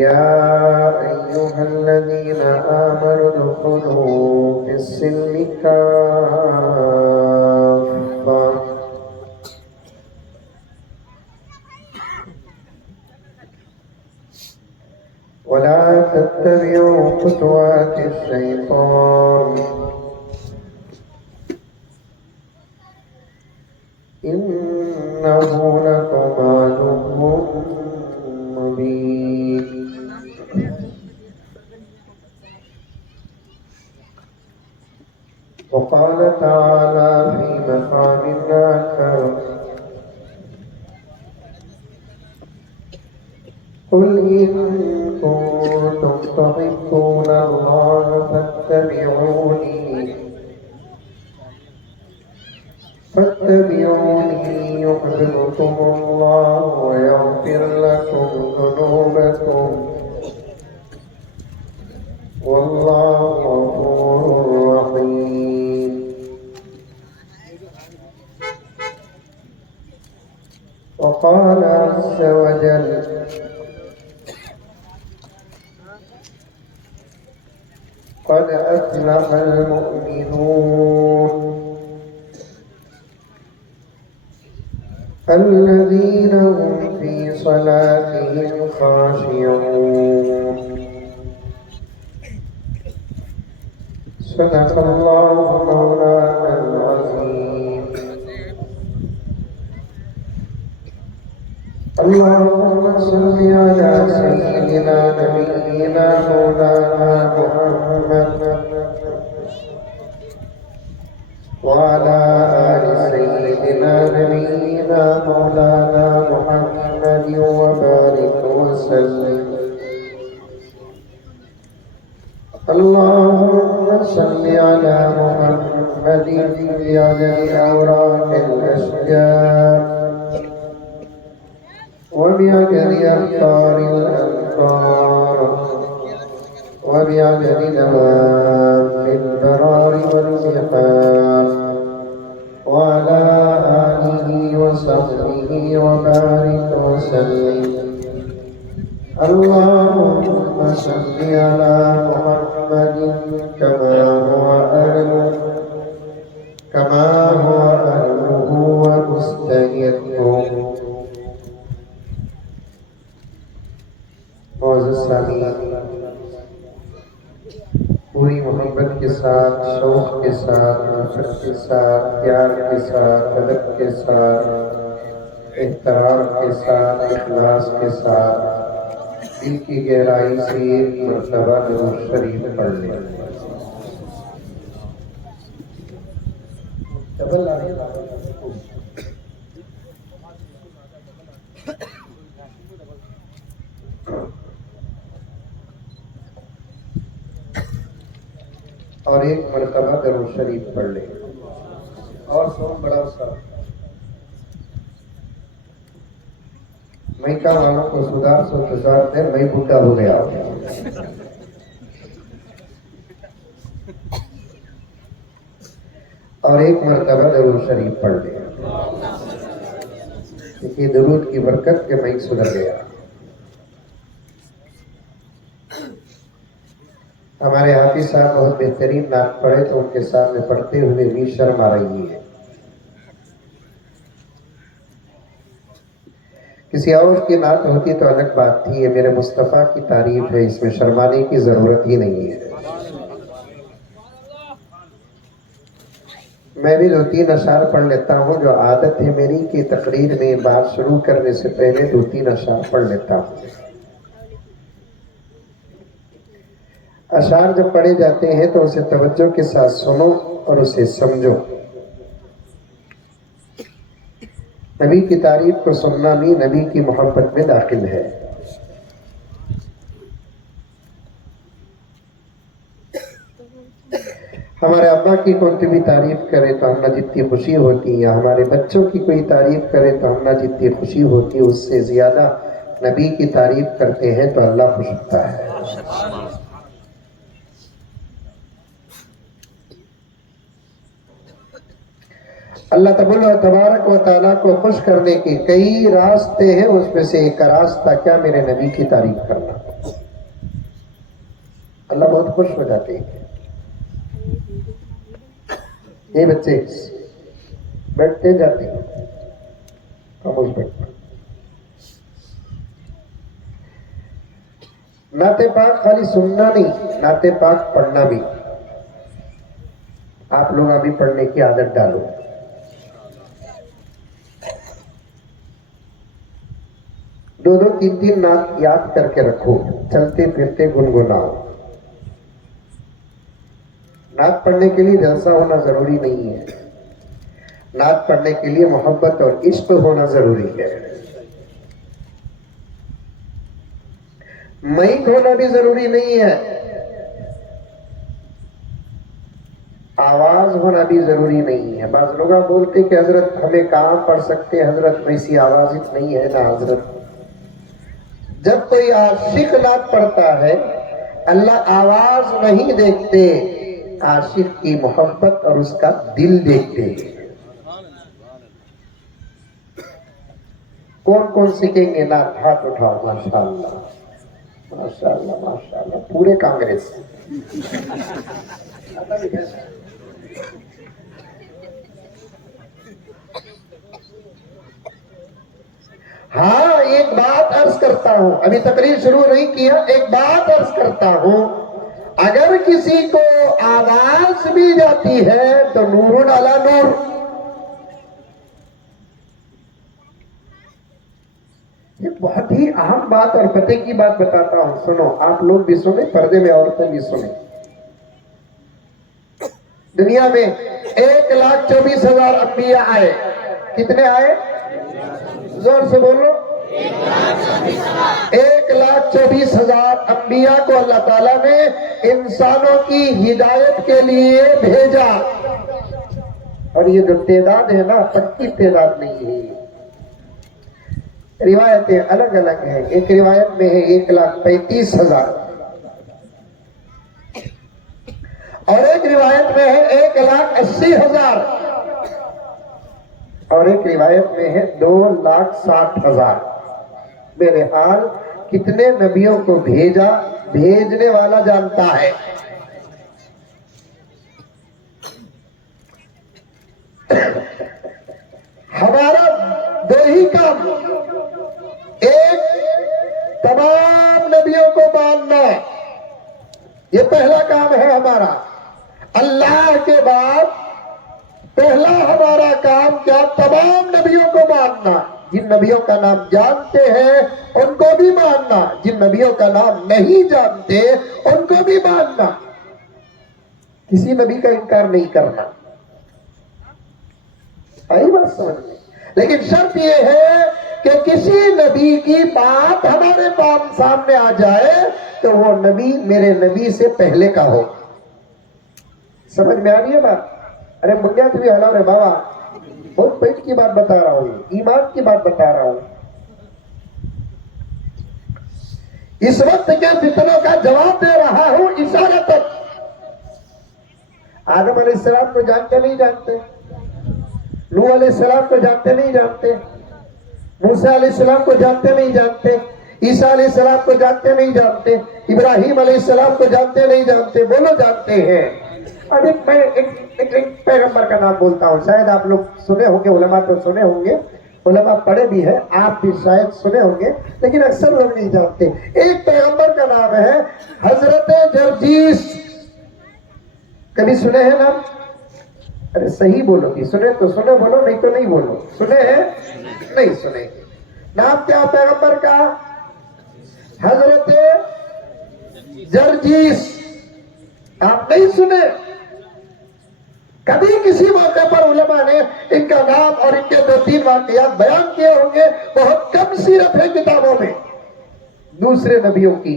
يا أيها الذين آمنوا ادخلوا في السلم كافة ولا تتبعوا خطوات الشيطان إنه لكم عدو مبين. وقال تعالى في مقام آخر قل إن كنتم تحبون الله فاتبعوني يحببكم الله ويغفر لكم ذنوبكم والله غفور رحيم. وقال عز وجل قد أفلح المؤمنون الذين هم في صلاتهم خاشعون. صدق الله مولانا العظيم. اللهم صل على سيدنا نبينا مولانا محمد وعلى آل سيدنا نبينا مولانا محمد وبارك وسلم. اللهم صل على محمد بعدد أوراق الأشجار وبعدد أخطار الأنفار وبعدد دواب البرار والبحار وعلى آله وصحبه وبارك وسلم. اللهم صل على محمد كما هو أهله ومستحقه. معزز سامعین، پوری محبت کے ساتھ، شوق کے ساتھ، نفرت کے ساتھ، پیار کے ساتھ، ادب کے ساتھ، احترام کے ساتھ، اخلاص کے ساتھ دل کی گہرائی سے ایک مرتبہ درود شریف پڑھ لیں۔ اور ایک مرتبہ درود شریف پڑھ لیں۔ اور سو بڑا سا میں کا والوں کو سدھار سو تجار دے، میں بھوٹا ہو گیا ہوں۔ اور ایک مرتبہ درود شریف پڑھ لیں، کیونکہ درود کی برکت کے میں سدھر گیا۔ ہمارے حافظ صاحب بہت بہترین نعت پڑھے تو ان کے سامنے پڑھتے ہوئے بھی شرم آ رہی ہے۔ کسی اور کی نعت ہوتی تو الگ بات تھی، یہ میرے مصطفیٰ کی تعریف ہے، اس میں شرمانے کی ضرورت ہی نہیں ہے۔ میں بھی 2-3 اشعار پڑھ لیتا ہوں، جو عادت ہے میری کہ تقریر میں بات شروع کرنے سے پہلے 2-3 اشعار پڑھ لیتا ہوں۔ اشعار جب پڑھے جاتے ہیں تو اسے توجہ کے ساتھ سنو اور اسے سمجھو۔ نبی کی تعریف کو سننا بھی نبی کی محبت میں داخل ہے۔ ہمارے ابا کی کوئی بھی تعریف کرے تو ہمیں جتنی خوشی ہوتی، یا ہمارے بچوں کی کوئی تعریف کرے تو ہمیں جتنی خوشی ہوتی، اس سے زیادہ نبی کی تعریف کرتے ہیں تو اللہ خوش ہوتا ہے۔ اللہ تبارک و تعالیٰ کو خوش کرنے کے کئی راستے ہیں، اس میں سے ایک راستہ کیا؟ میرے نبی کی تعریف کرنا۔ خوش ہو جاتے ہیں. یہ بچے بیٹھتے جاتے ہیں خاموش بیٹھنا. نعت پاک خالی سننا نہیں، نعت پاک پڑھنا بھی. آپ لوگ ابھی پڑھنے کی عادت ڈالو. دو دو تین تین نعت یاد کر کے رکھو، چلتے پھرتے گنگناؤ. نعت پڑھنے کے لیے جلسہ ہونا ضروری نہیں ہے، نعت پڑھنے کے لیے محبت اور عشق ہونا ضروری ہے. مائک ہونا بھی ضروری نہیں ہے، آواز ہونا بھی ضروری نہیں ہے. بعض لوگ بولتے کہ حضرت ہمیں کہاں پڑھ سکتے ہیں، حضرت ویسی آواز نہیں ہے نا. حضرت جب کوئی عاشق نعت پڑھتا ہے اللہ آواز نہیں دیکھتے، عاشق کی محبت اور اس کا دل دیکھتے ہیں. کون کون سیکھیں گے نعت؟ ہاتھ اٹھاؤ. ماشاءاللہ ماشاءاللہ ماشاءاللہ، پورے کانگریس. ہاں ایک بات عرض کرتا ہوں، ابھی تقریر شروع نہیں کیا، ایک بات عرض کرتا ہوں. اگر کسی کو آواز بھی جاتی ہے تو نور علی نور. یہ بہت ہی اہم بات اور پتے کی بات بتاتا ہوں، سنو. آپ لوگ بھی سنیں، پردے میں عورتیں بھی سنیں. دنیا میں 1,24,000 انبیاء آئے. کتنے آئے؟ زور سے بولو. 1,24,000 انبیاء کو اللہ تعالیٰ نے انسانوں کی ہدایت کے لیے بھیجا. اور یہ جو تعداد ہے نا، پکی تعداد نہیں ہے. روایتیں الگ الگ ہیں. ایک روایت میں ہے 1,35,000 اور ایک روایت میں ہے 1,80,000 اور ایک روایت میں ہے 2,60,000. بہرحال کتنے نبیوں کو بھیجا بھیجنے والا جانتا ہے. ہمارا دو ہی کام، ایک تمام نبیوں کو ماننا، یہ پہلا کام ہے ہمارا. اللہ کے بعد پہلا ہمارا کام کیا؟ تمام نبیوں کو ماننا. جن نبیوں کا نام جانتے ہیں ان کو بھی ماننا، جن نبیوں کا نام نہیں جانتے ان کو بھی ماننا. کسی نبی کا انکار نہیں کرنا. آئی بات سمجھ میں؟ لیکن شرط یہ ہے کہ کسی نبی کی بات ہمارے سامنے آ جائے تو وہ نبی میرے نبی سے پہلے کا ہو. سمجھ میں آ رہی ہے بات؟ ارے منڈیا تو بھی ہلاؤ رے بابا، بہت پیٹ کی بات بتا رہا ہوں، ایمان کی بات بتا رہا ہوں. اس وقت کے فتنوں کا جواب دے رہا ہوں اشارتاً. آدم علیہ السلام کو جانتے نہیں جانتے، نوح علیہ السلام کو جانتے نہیں جانتے، موسیٰ علیہ السلام کو جانتے نہیں جانتے، عیسیٰ علیہ السلام کو جانتے نہیں جانتے، ابراہیم علیہ السلام کو جانتے نہیں جانتے. بولو جانتے ہیں. اب میں ایک پیغمبر کا نام بولتا ہوں، شاید آپ لوگ سنے ہوں گے، علماء تو سنے ہوں گے، علماء پڑھے بھی ہیں، آپ بھی شاید سنے ہوں گے، لیکن اکثر لوگ نہیں جانتے. ایک پیغمبر کا نام ہے حضرت جرجیس. کبھی سنے ہیں نام؟ ارے صحیح بولو گی، سنے تو سنے بولو، نہیں تو نہیں بولو. سنے ہیں؟ نہیں سنے. نام کیا پیغمبر کا؟ حضرت جرجیس. آپ نہیں سنے؟ کبھی کسی موقع پر علماء نے ان کا نام اور ان کے 2-3 واقعات بیان کیے ہوں گے. بہت کم سیرت ہے کتابوں میں دوسرے نبیوں کی.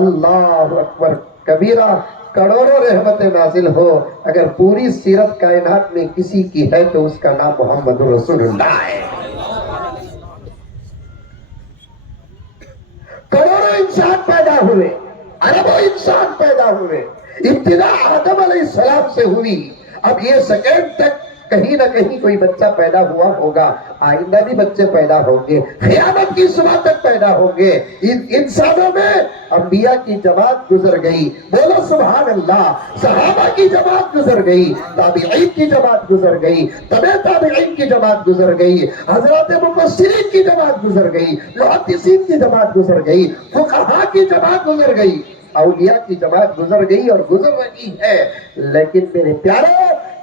اللہ اکبر کبیرہ، کروڑوں رحمت نازل ہو. اگر پوری سیرت کائنات میں کسی کی ہے تو اس کا نام محمد رسول اللہ ہے. کروڑوں انسان پیدا ہوئے، اربوں انسان پیدا ہوئے. ابتدا آدم علیہ السلام سے ہوئی. اب یہ سیکنڈ تک کہیں نہ کہیں کوئی بچہ پیدا ہوا ہوگا، آئندہ بھی بچے پیدا ہوں گے، قیامت کی صبح تک پیدا ہوں گے۔ انسانوں میں انبیاء کی جماعت گزر گئی، بولو سبحان اللہ، صحابہ کی جماعت گزر گئی، تابعین کی جماعت گزر گئی، تبع تابعین کی جماعت گزر گئی، حضرات مفسرین کی جماعت گزر گئی، محدثین کی جماعت گزر گئی، فقہاء کی جماعت گزر گئی، اولیاء کی جماعت گزر گئی اور گزر رہی ہے۔ لیکن میرے پیارے،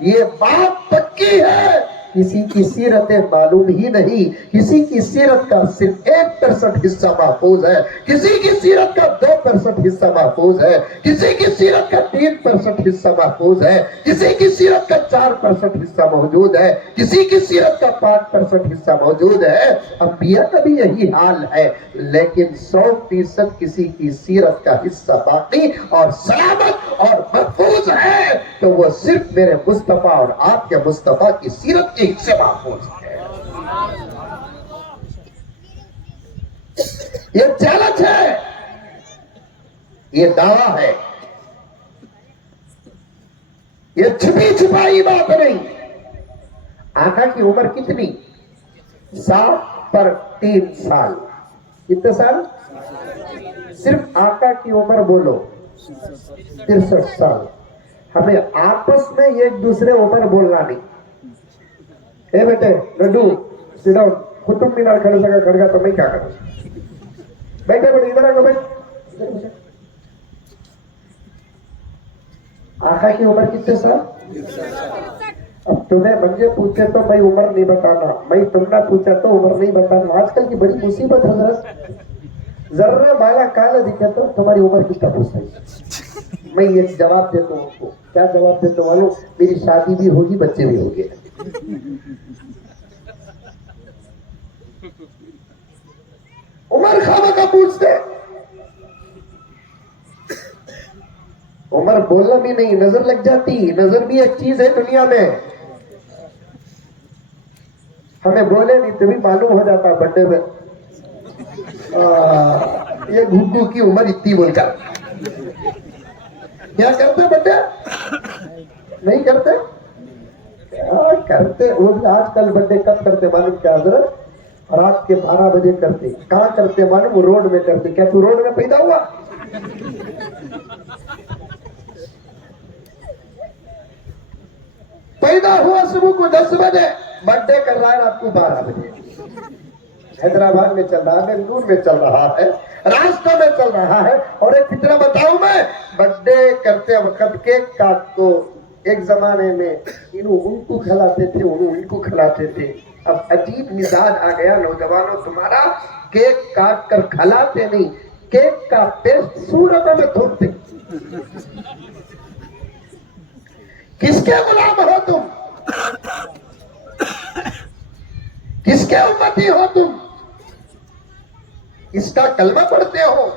یہ بات پکی ہے، کسی کی سیرتیں معلوم ہی نہیں، کسی کی سیرت کا صرف 1% حصہ محفوظ ہے، کسی کی سیرت کا 2% حصہ محفوظ ہے، کسی کی سیرت کا 3% حصہ محفوظ ہے، کسی کی سیرت کا 4% حصہ موجود ہے، کسی کی سیرت کا 5% حصہ موجود ہے۔ انبیاء کا بھی یہی حال ہے، لیکن 100% کسی کی سیرت کا حصہ باقی اور سلامت اور محفوظ ہے تو وہ صرف میرے مصطفیٰ اور آپ کے مصطفیٰ کی سیرت کے حصے محفوظ ہے۔ یہ چیلنج ہے، یہ دعویٰ ہے، یہ چھپی چھپائی بات نہیں۔ آقا کی عمر کتنی؟ 7 پر 3 سال۔ کتنے سال؟ صرف آقا کی عمر بولو 63 سال۔ ہمیں آپس میں ایک دوسرے عمر بولنا نہیں۔ اے بیٹے لڈو سیدھا قطب مینار کھڑے سے کھڑ گیا تو میں کیا کروں؟ بیٹھے بیٹھے ادھر آگے بیٹھ۔ آقا کی عمر کتنے سال؟ اب تمہیں مجھے پوچھے تو میں عمر نہیں بتانا، میں تم نے پوچھا تو عمر نہیں بتانا۔ آج کل کی بڑی مصیبت حضرت، ذرہ بالا کالا دکھے تو تمہاری عمر کتنا پوچھ رہی؟ میں یہ جواب دیتا ہوں آپ کو، کیا جواب دیتا ہوں معلوم؟ میری شادی بھی ہوگی، بچے بھی ہوں گے۔ عمر خامہ کا پوچھتے، عمر بولنا بھی نہیں، نظر لگ جاتی۔ نظر بھی ایک چیز ہے دنیا میں، ہمیں بولے نہیں تو بھی معلوم ہو جاتا بڑے میں یہ گھگو کی عمر اتنی بول کر۔ کیا کرتے بڑے؟ نہیں کرتے؟ کیا کرتے؟ وہ بھی آج کل بڑے کب کرتے معلوم کیا حضرت؟ رات کے 12 بجے کرتے۔ کہاں کرتے معلوم؟ وہ روڈ میں کرتے۔ کیا تو روڈ میں پیدا ہوا؟ پیدا ہوا صبح کو 10 بجے، برتھ ڈے کر رہا ہے رات کو 12 بجے۔ حیدرآباد میں چل رہا ہے، بنگلور میں چل رہا ہے، راستہ میں چل رہا ہے۔ اور ایک فطرہ بتاؤں میں، برتھ ڈے کرتے وقت کیک کاٹ کو ایک زمانے میں ان کو کھلاتے تھے، ان کو کھلاتے تھے۔ اب عجیب مزاج آ گیا نوجوانوں تمہارا، کیک کاٹ کر کھلاتے نہیں، کیک کا پیسٹ صورتوں میں تھوکتے۔ کس کے غلام ہو تم؟ کس کے امتی ہو تم؟ کس کا کلمہ پڑھتے ہو؟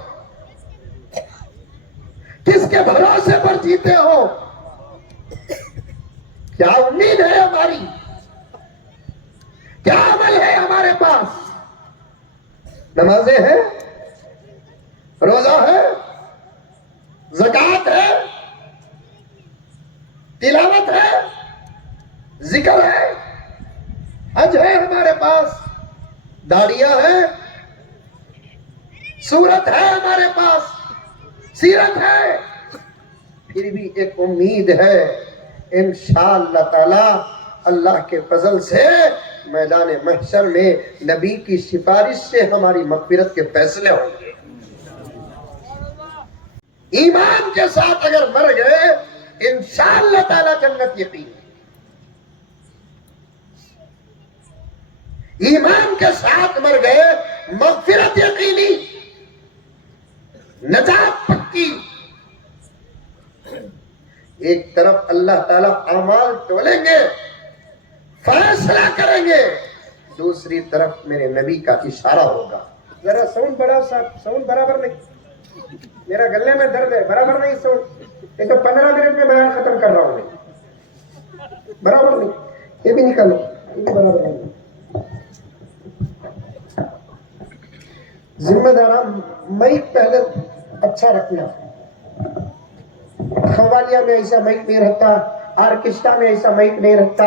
کس کے بھروسے پر جیتے ہو؟ کیا امید ہے ہماری؟ کیا عمل ہے ہمارے پاس؟ نمازیں ہیں، روزہ ہے، زکوٰۃ ہے، تلاوت ہے، ذکر ہے، حج ہے ہمارے پاس، داڑیاں ہیں، سورت ہے ہمارے پاس، سیرت ہے، پھر بھی ایک امید ہے انشاءاللہ تعالی اللہ کے فضل سے میدان محشر میں نبی کی سفارش سے ہماری مغفرت کے فیصلے ہوں گے۔ ایمان کے ساتھ اگر مر گئے انشاءاللہ تعالی جنت یقین۔ ایمان کے ساتھ مر گئے مغفرت یقینی، نجات پکی۔ ایک طرف اللہ تعالیٰ اعمال تولیں گے، فیصلہ کریں گے، دوسری طرف میرے نبی کا اشارہ ہوگا۔ ذرا ساؤنڈ بڑا صاحب، ساؤنڈ برابر نہیں، میرا گلے میں درد ہے، برابر نہیں ساؤنڈ۔ یہ تو 15 منٹ میں بیان ختم کر رہا ہوں میں، برابر نہیں۔ یہ بھی نکالو، یہ بھی برابر نہیں۔ ذمہ داران مائک پہلے اچھا رکھنا۔ قوالیہ میں ایسا مائک نہیں رکھتا، آرکسٹرا میں ایسا مائک نہیں رکھتا،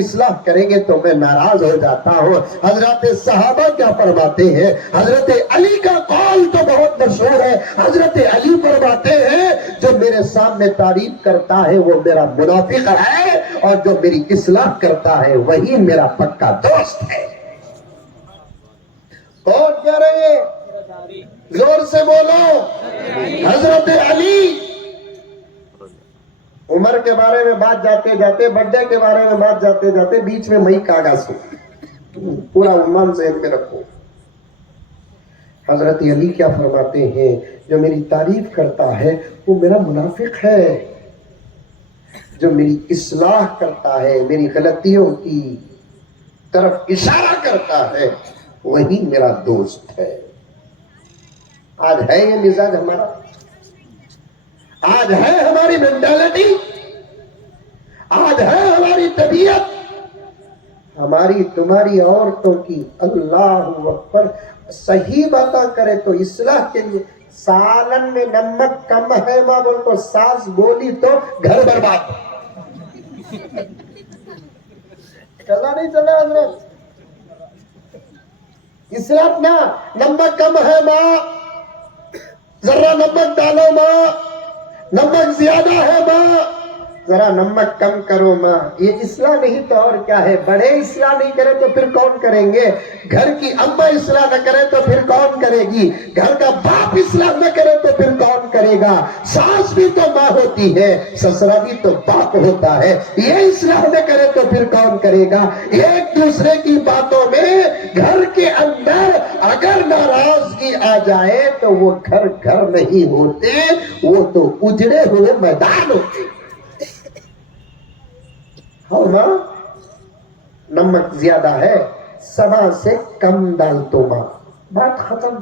اصلاح کریں گے تو میں ناراض ہو جاتا ہوں. حضرات صحابہ کیا فرماتے ہیں؟ حضرت علی کا قول تو بہت مشہور ہے. حضرت علی فرماتے ہیں جو میرے سامنے تعریف کرتا ہے وہ میرا منافق ہے, اور جو میری اصلاح کرتا ہے وہی میرا پکا دوست ہے. کون کہہ رہے ہیں؟ زور سے بولو. حضرت علی. عمر کے بارے میں بات جاتے جاتے, بڈے کے بارے میں بات جاتے جاتے, بیچ میں مئی کاغذ ہو, پورا عنوان ذہن میں رکھو. حضرت علی کیا فرماتے ہیں؟ جو میری تعریف کرتا ہے وہ میرا منافق ہے, جو میری اصلاح کرتا ہے, میری غلطیوں کی طرف اشارہ کرتا ہے, وہی میرا دوست ہے. آج ہے یہ مزاج ہمارا؟ آج ہے ہماری مینٹالٹی؟ آج ہے ہماری طبیعت؟ ہماری تمہاری عورتوں کی اللہ اکبر صحیح باتیں کرے تو اصلاح کے لیے, سالن میں نمک کم ہے ماں بول کو ساس بولی تو گھر برباد. چلا نہیں چلا حضرت؟ اصلاح نہ, نمک کم ہے ماں, ذرا نمک ڈالو ماں, نمک زیادہ ہے ماں, ذرا نمک کم کرو ماں. یہ اصلاح نہیں تو اور کیا ہے؟ بڑے اصلاح نہیں کرے تو پھر کون کریں گے؟ گھر کی اماں اصلاح نہ کرے تو پھر کون کرے گی؟ گھر کا باپ اصلاح نہ کرے تو پھر کون کرے گا؟ ساس بھی تو ماں ہوتی ہے, سسرا بھی تو باپ ہوتا ہے. یہ اصلاح نہ کرے تو پھر کون کرے گا؟ ایک دوسرے کی باتوں میں گھر کے اندر اگر ناراضگی آ جائے تو وہ گھر گھر نہیں ہوتے, وہ تو اجڑے ہوئے میدان ہوتے. ہاں ماں, نمک زیادہ ہے, سبا سے کم ڈال تو ماں, بات ختم.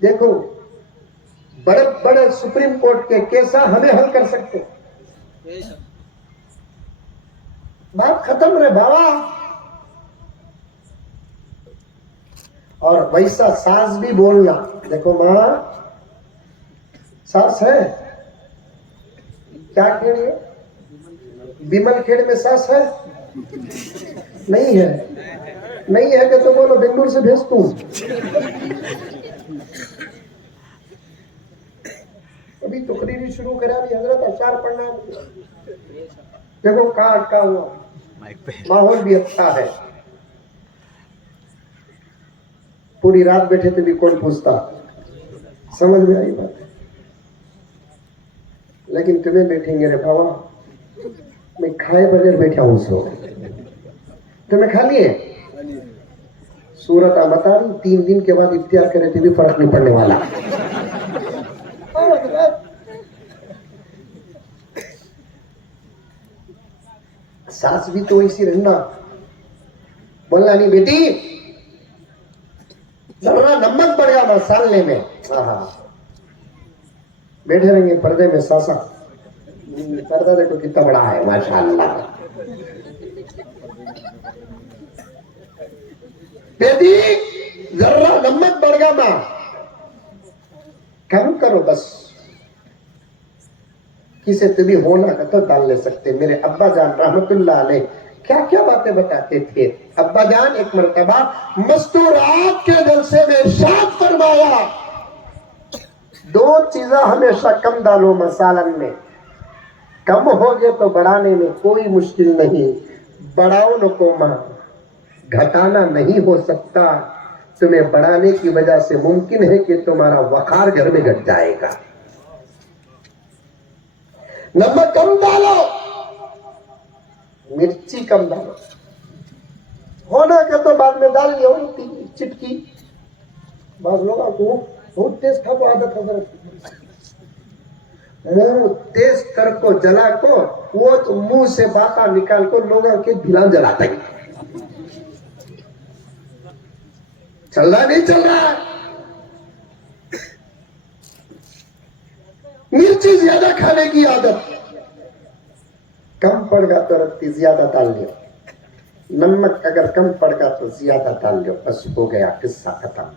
دیکھو بڑے بڑے سپریم کورٹ کے کیسا ہمیں حل کر سکتے, بات ختم رے بابا. اور ویسا ساس بھی بولنا. دیکھو ماں, ساس ہے کیا کھیڑ ہے؟ بیمل کھیڑ میں ساس ہے؟ نہیں ہے. نہیں ہے کہ تو بولو بنگلور سے بھیج دوں. ابھی تقریری شروع کرا دی حضرت, اشعار پڑھنا ہے. دیکھو کہاں اٹکا ہوا, ماحول بھی اچھا ہے, پوری رات بیٹھے تو بھی کون پوچھتا, سمجھ میں آئی بات ہے. لیکن تمہیں بیٹھیں گے رے بابا, میں کھائے بغیر بیٹھا ہوں. سو تمہیں کھا لیے صورت بتا رہی, 3 دن کے بعد اختیار کرے تو بھی فرق نہیں پڑنے والا. ساس بھی تو ایسی رہنا, بولنا نہیں بیٹی ذرا نمک پڑ گیا مسالے میں. بیٹھے رہیں گے پردے میں ساسا, پردہ دیکھو کتنا بڑا ہے ماشاءاللہ. بیٹی ذرا نمک پڑ گیا ماں, کم کرو بس. کسے تبھی ہونا کا تو ڈال لے سکتے. میرے ابا جان رحمت اللہ علیہ کیا کیا باتیں بتاتے تھے. ابا جان ایک مرتبہ مستورات کے جلسے میں ارشاد فرمایا, 2 چیزیں ہمیشہ کم ڈالو مسالن میں. کم ہو گئے تو بڑھانے میں کوئی مشکل نہیں, بڑھاؤ نہ کو ماں, گھٹانا نہیں ہو سکتا. تمہیں بڑھانے کی وجہ سے ممکن ہے کہ تمہارا وقار گھر میں گھٹ جائے گا. نمک کم ڈالو, مرچی کم ڈالو, ہونا کہ تو بعد میں ڈال لیا چٹکی. بعض لوگوں کو بہت تیز کھا کو عادت حضرت, منہ تیز کر کو جلا کو, وہ تو منہ سے باتا نکال کو لوگوں کے دھیان جلاتا ہے. چل رہا نہیں چل رہا؟ مرچی زیادہ کھانے کی عادت, کم پڑ گا تو رکھتی زیادہ ڈال لیا. نمک اگر کم پڑ گا تو زیادہ ڈال لو, بس ہو گیا قصہ ختم.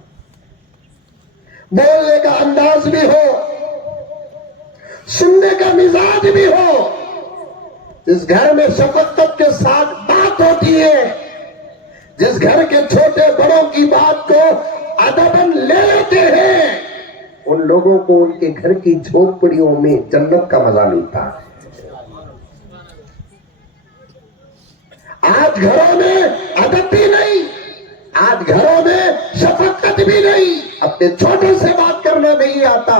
بولنے کا انداز بھی ہو, سننے کا مزاج بھی ہو, جس گھر میں شفقت کے ساتھ بات ہوتی ہے، جس گھر کے چھوٹے بڑوں کی بات کو ادباً لے لیتے ہیں، ان لوگوں کو ان کے گھر کی جھونپڑیوں میں جنت کا مزہ ملتا ہے۔ آج گھروں میں ادب بھی نہیں، آج گھروں میں شفقت بھی نہیں، اپنے چھوٹوں سے بات کرنا نہیں آتا۔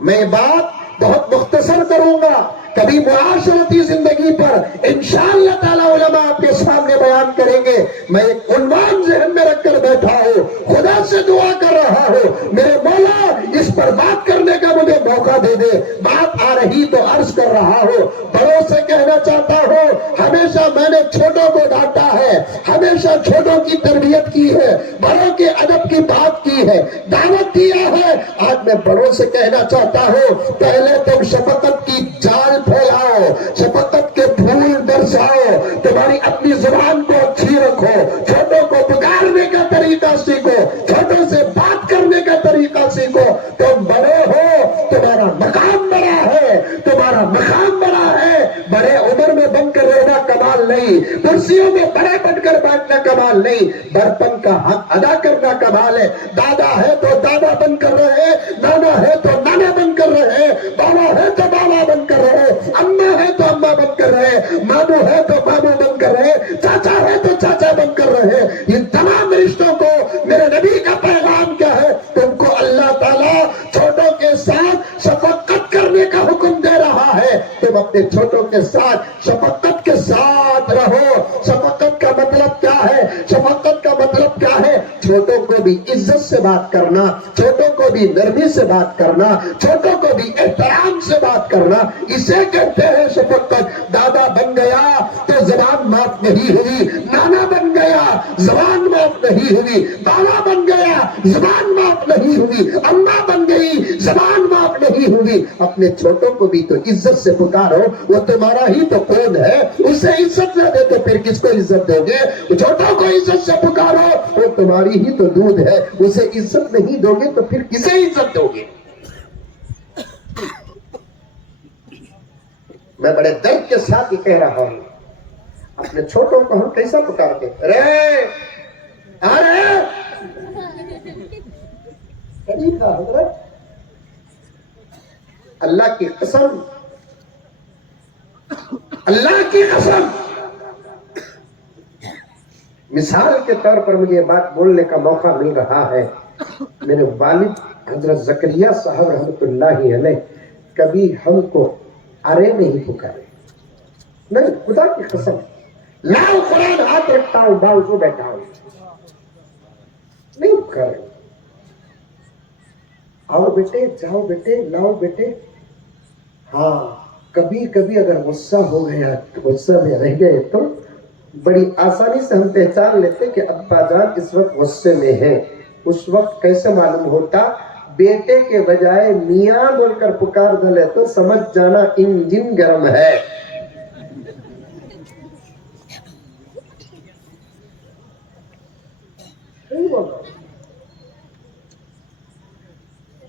میں بات بہت مختصر کروں گا، کبھی معاشرتی زندگی پر انشاءاللہ تعالی علماء آپ کے سامنے بیان کریں گے۔ میں ایک عنوان ذہن میں رکھ کر بیٹھا ہوں، خدا سے دعا کر رہا ہوں میرے مولا اس پر بات کرنے کا مجھے موقع دے دے۔ بات آ رہی تو عرض کر رہا ہوں، بڑوں سے کہنا چاہتا ہوں، ہمیشہ میں نے چھوٹوں کو ڈانٹا ہے، ہمیشہ چھوٹوں کی تربیت کی ہے، بڑوں کے ادب کی بات کی ہے، دعوت دیا ہے۔ آج میں بڑوں سے کہنا چاہتا ہوں، پہلے تم شفقت کی جال پھیلاؤ، شفقت کے پھول برساؤ، تمہاری اپنی زبان کو اچھی رکھو، چھوٹوں کو پکارنے کا طریقہ سیکھو، چھوٹوں سے بات کرنے کا طریقہ سیکھو۔ تم بڑے ہو، تمہارا مقام بڑا ہے، تمہارا مقام بڑا ہے۔ بڑے عمر میں بن کر رہنا کمال نہیں، کرسیوں میں بڑے بن کر بیٹھنا کمال نہیں، بڑپن کا حق ادا کرنا کمال ہے۔ دادا ہے تو دادا بن کر رہے، نانا ہے تو نانا بن کر رہے، بابا ہے تو بابا بن کر رہے، اماں ہے تو اماں بن کر رہے، مامو ہے تو مامو بن کر رہے، چاچا ہے تو چاچا بن کر رہے۔ ان تمام رشتوں کو میرے نبی کا پیغام کیا ہے؟ تم کو اللہ تعالیٰ چھوٹوں کے ساتھ شفقت کرنے کا حکم دے رہا ہے، تم اپنے چھوٹوں کے ساتھ شفقت کے ساتھ رہو۔ شفقت کا مطلب کیا ہے؟ شفقت کا مطلب کیا ہے؟ چھوٹوں کو بھی عزت سے بات کرنا، چھوٹوں کو بھی نرمی سے بات کرنا، چھوٹوں کو بھی احترام سے بات کرنا، اسے کہتے ہیں شفقت۔ دادا بن گیا تو زبان معاف نہیں ہوئی، نانا بن گیا زبان معاف نہیں ہوئی، بابا بن گیا زبان معاف نہیں ہوئی، اماں بن گئی زبان معاف نہیں ہوئی۔ اپنے چھوٹوں کو بھی تو عزت سے پکارو، وہ تمہارا ہی تو خون ہے، اسے عزت نہ دے تو پھر کس کو عزت دو گے؟ چھوٹوں کو عزت سے پکارو، وہ تمہاری ہی تو دودھ ہے، اسے عزت نہیں دو گے تو پھر کسے عزت دو گے؟ میں بڑے درد کے ساتھ یہ کہہ رہا ہوں، اپنے چھوٹوں کو ہم کیسا پکارتے؟ ارے ارے طریقہ حضرت، اللہ کی قسم، اللہ کی قسم، مثال کے طور پر مجھے یہ بات بولنے کا موقع مل رہا ہے۔ میرے والد حضرت زکریا صاحب رحمۃ اللہ علیہ کبھی ہم کو ارے نہیں پکارے، نہیں، خدا کی قسم، لاؤ قرآن ہاتھ رکھتا ہوں باوضو بیٹھا ہوں، نہیں پکارے، آؤ بیٹے، جاؤ بیٹے، لاؤ بیٹے۔ ہاں کبھی کبھی اگر غصہ ہو گیا، غصہ میں رہ گئے تو بڑی آسانی سے ہم پہچان لیتے کہ ابا جان اس وقت غصے میں ہیں۔ اس وقت کیسے معلوم ہوتا؟ بیٹے کے بجائے میاں بول کر پکار دلے تو سمجھ جانا انجن گرم ہے۔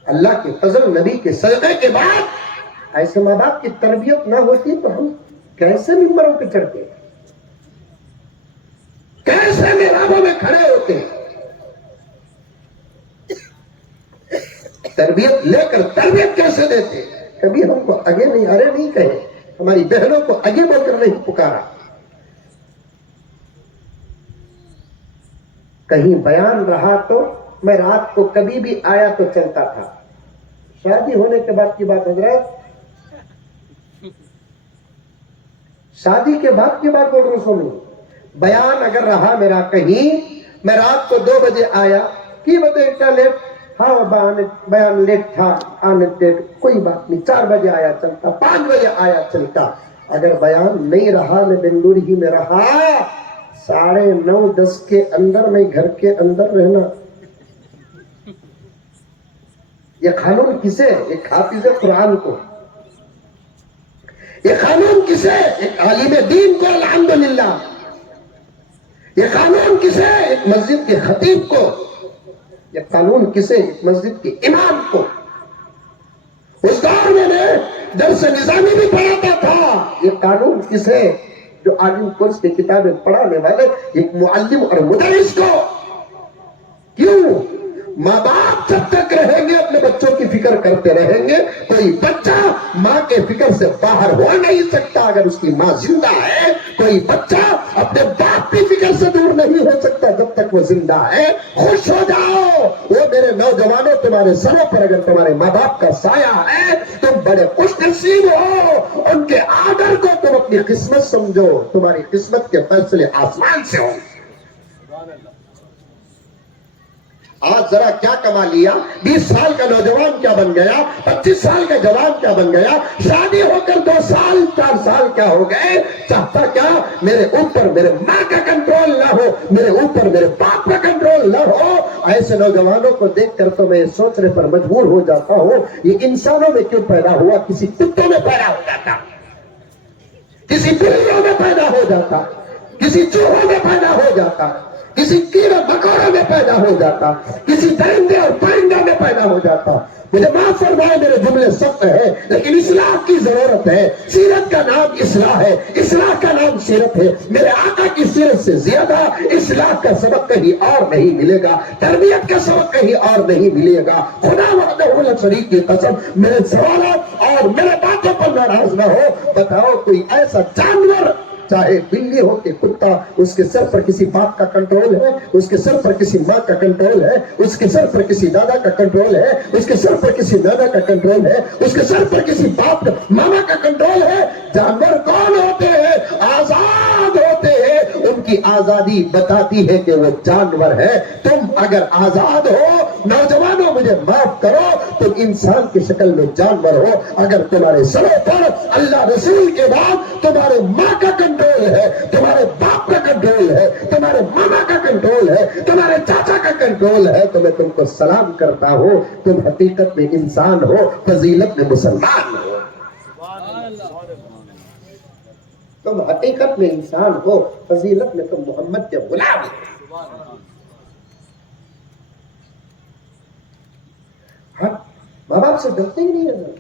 اللہ کے فضل، نبی کے صدقے کے بعد ایسے ماں باپ کی تربیت نہ ہوتی تو ہم کیسے ممبروں پہ چڑھتے، کیسے محرابوں میں کھڑے ہوتے؟ تربیت لے کر تربیت کیسے دیتے؟ کبھی ہم کو آگے نہیں ارے نہیں کہے، ہماری بہنوں کو آگے بول کر نہیں پکارا۔ کہیں بیان رہا تو میں رات کو کبھی بھی آیا تو چلتا تھا۔ شادی ہونے کے بعد کی بات حضرت، شادی کے بعد کی بات بول رہا ہوں، نہیں، بیان اگر رہا میرا کہیں، میں رات کو 2 بجے آیا، کی بتے اتنا لیٹ؟ ہاں بیان لیٹ تھا، آنے لیٹ، کوئی بات نہیں، 4 بجے آیا چلتا، 5 بجے آیا چلتا۔ اگر بیان نہیں رہا، میں بنگلور ہی میں رہا، 9:30 10 کے اندر میں گھر کے اندر رہنا۔ یہ قانون کسے؟ ایک حافظ قرآن کو، یہ قانون کسے؟ ایک عالم دین کو، الحمدللہ۔ یہ قانون کسے؟ ایک مسجد کے خطیب کو۔ یہ قانون کسے؟ ایک مسجد کے امام کو۔ اس دور میں درس نظامی بھی پڑھاتا تھا. یہ قانون کس ہے؟ جو عالم کورس کی کتابیں پڑھانے والے ایک معلم اور مدرس کو. کیوں؟ ماں باپ جب تک رہیں گے اپنے بچوں کی فکر کرتے رہیں گے. کوئی بچہ ماں کے فکر سے باہر ہو نہیں سکتا اگر اس کی ماں زندہ ہے. کوئی بچہ اپنے باپ کی فکر سے دور نہیں ہو سکتا جب تک وہ زندہ ہے. خوش ہو جاؤ وہ میرے نوجوانوں، تمہارے سروں پر اگر تمہارے ماں باپ کا سایہ ہے تم بڑے خوش نصیب ہو. ان کے آدر کو تم اپنی قسمت سمجھو. تمہاری قسمت کے فیصلے آسمان سے ہوں. آج ذرا کیا کما لیا؟ 20 سال کا نوجوان کیا بن گیا؟ 25 سال کا جوان کیا بن گیا؟ شادی ہو کر 2 سال 4 سال کیا ہو گئے؟ چاہتا کیا میرے اوپر میرے ماں کا کنٹرول نہ ہو، میرے اوپر میرے باپ کا کنٹرول نہ ہو. ایسے نوجوانوں کو دیکھ کر تو میں سوچنے پر مجبور ہو جاتا ہوں یہ انسانوں میں کیوں پیدا ہوا؟ کسی کتوں میں پیدا ہو جاتا، کسی بلیوں میں پیدا ہو جاتا، کسی چوہوں میں پیدا ہو جاتا، کسی کیڑے مکوڑے میں پیدا ہو جاتا، کسی درندے اور پرندے میں پیدا ہو جاتا. مجھے معاف فرمائے میرے جملے سخت ہیں لیکن اصلاح کی ضرورت ہے. سیرت کا نام اصلاح ہے، اصلاح کا نام سیرت ہے. میرے آقا کی سیرت سے زیادہ اصلاح کا سبق کہیں اور نہیں ملے گا، تربیت کا سبق کہیں اور نہیں ملے گا. خدا وحدہ لا شریک کی قسم میرے سوالات اور میرے باتوں پر ناراض نہ ہو. بتاؤ کوئی ایسا جانور چاہے بلی ہو کہ کتا، اس کے سر پر کسی باپ کا کنٹرول ہے؟ اس کے سر پر کسی ماں کا کنٹرول ہے؟ اس کے سر پر کسی دادا کا کنٹرول ہے؟ اس کے سر پر کسی دادا کا کنٹرول ہے؟ اس کے سر پر کسی باپ کا ماما کا کنٹرول ہے؟ جانور کون ہوتے ہیں؟ آزاد ہوتے ہیں. ان کی آزادی بتاتی ہے کہ وہ جانور ہے. تم اگر آزاد ہو نوجوانوں مجھے معاف کرو تم انسان کی شکل میں جانور ہو. اگر تمہارے سروں پر اللہ رسول کے بعد تمہارے ماں کا کنٹرول ہے، تمہارے باپ کا کنٹرول ہے، تمہارے ماما کا کنٹرول ہے، تمہارے چاچا کا کنٹرول ہے تو میں تم کو سلام کرتا ہوں. تم حقیقت میں انسان ہو، فضیلت میں مسلمان ہو. تم حقیقت میں انسان ہو، فضیلت میں تم محمد کے غلام ہو. ہاں ماں باپ سے ڈرتے ہی نہیں ہے.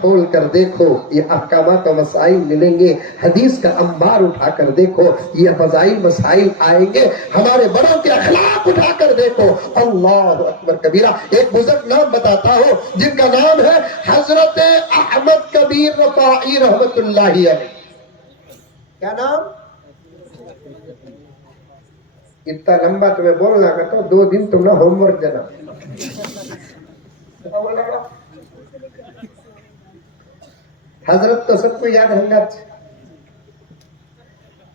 کھول کر دیکھو یہ احکامات و مسائل ملیں گے. حدیث کا انبار اٹھا کر دیکھو یہ فضائل مسائل آئیں گے. ہمارے بڑوں کے اخلاق اٹھا کر دیکھو. اللہ اکبر کبیرہ. ایک بزرگ نام بتاتا ہوں جن کا نام ہے حضرت احمد کبیر رفاعی رحمت اللہ علیہ. کیا نام؟ اتنا لمبا تمہیں بولنا کا تو 2 دن تم نہ ہوم ورک دینا. حضرت تو سب کو یاد ہے.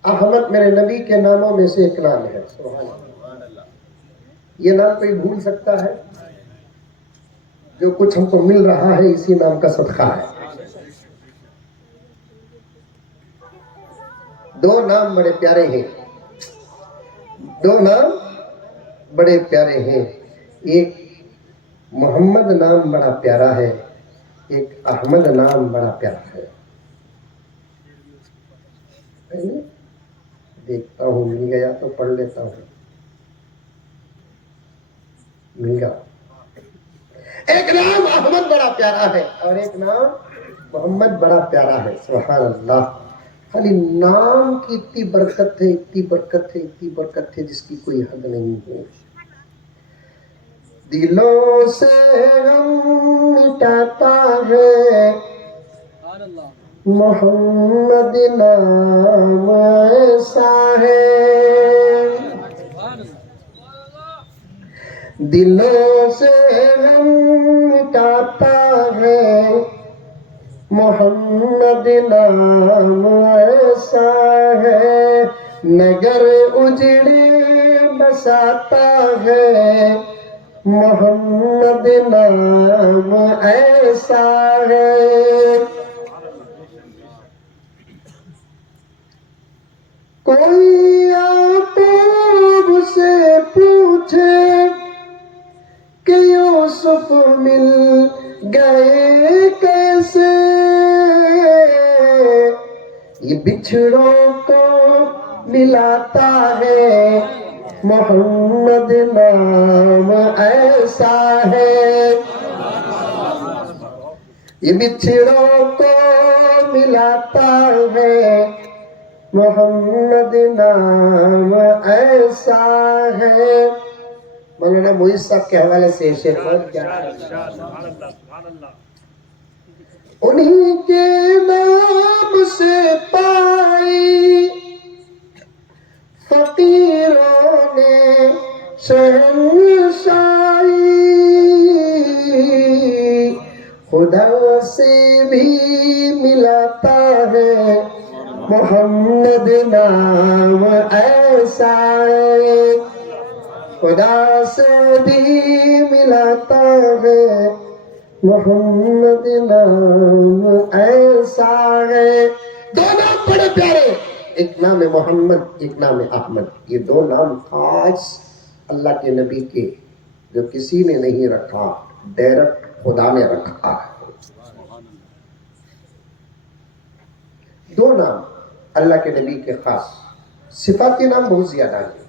احمد میرے نبی کے ناموں میں سے ایک نام ہے. یہ نام کوئی بھول سکتا ہے؟ جو کچھ ہم کو مل رہا ہے اسی نام کا صدقہ ہے. 2 نام بڑے پیارے ہیں، 2 نام بڑے پیارے ہیں. ایک محمد نام بڑا پیارا ہے، ایک احمد نام بڑا پیارا ہے. دیکھتا ہوں مل گیا تو پڑھ لیتا ہوں. مل گیا. ایک نام احمد بڑا پیارا ہے اور ایک نام محمد بڑا پیارا ہے. سبحان اللہ. خالی نام کی اتنی برکت ہے، اتنی برکت ہے، اتنی برکت ہے جس کی کوئی حد نہیں ہے. دلوں سے غم مٹاتا ہے محمد نام ایسا ہے. دلوں سے غم مٹاتا ہے محمد نام ایسا ہے. نگر اجڑے بساتا ہے محمد نام ایسا ہے. کوئی یعقوب سے پوچھے کہ یوسف مل گئے کیسے. یہ بچھڑوں کو ملاتا ہے محمد نام ایسا ہے. یہ بچھڑوں کو ملاتا ہے محمد نام ایسا ہے. مولانا معیز صاحب کے حوالے سے شعر بہت پیارا ہے. انہی کے نام سے پائی فقیروں نے شہنشائی. خدا سے بھی ملاتا ہے محمد نام ایسا ہے. خدا سے بھی ملاتا ہے محمد نام ایسا ہے. دو نام بڑے پیارے، ایک نام محمد، ایک نام احمد. یہ دو نام خاص اللہ کے نبی کے، جو کسی نے نہیں رکھا، ڈائریکٹ خدا نے رکھا ہے. دو نام اللہ کے نبی کے خاص. صفاتی نام بہت زیادہ ہیں.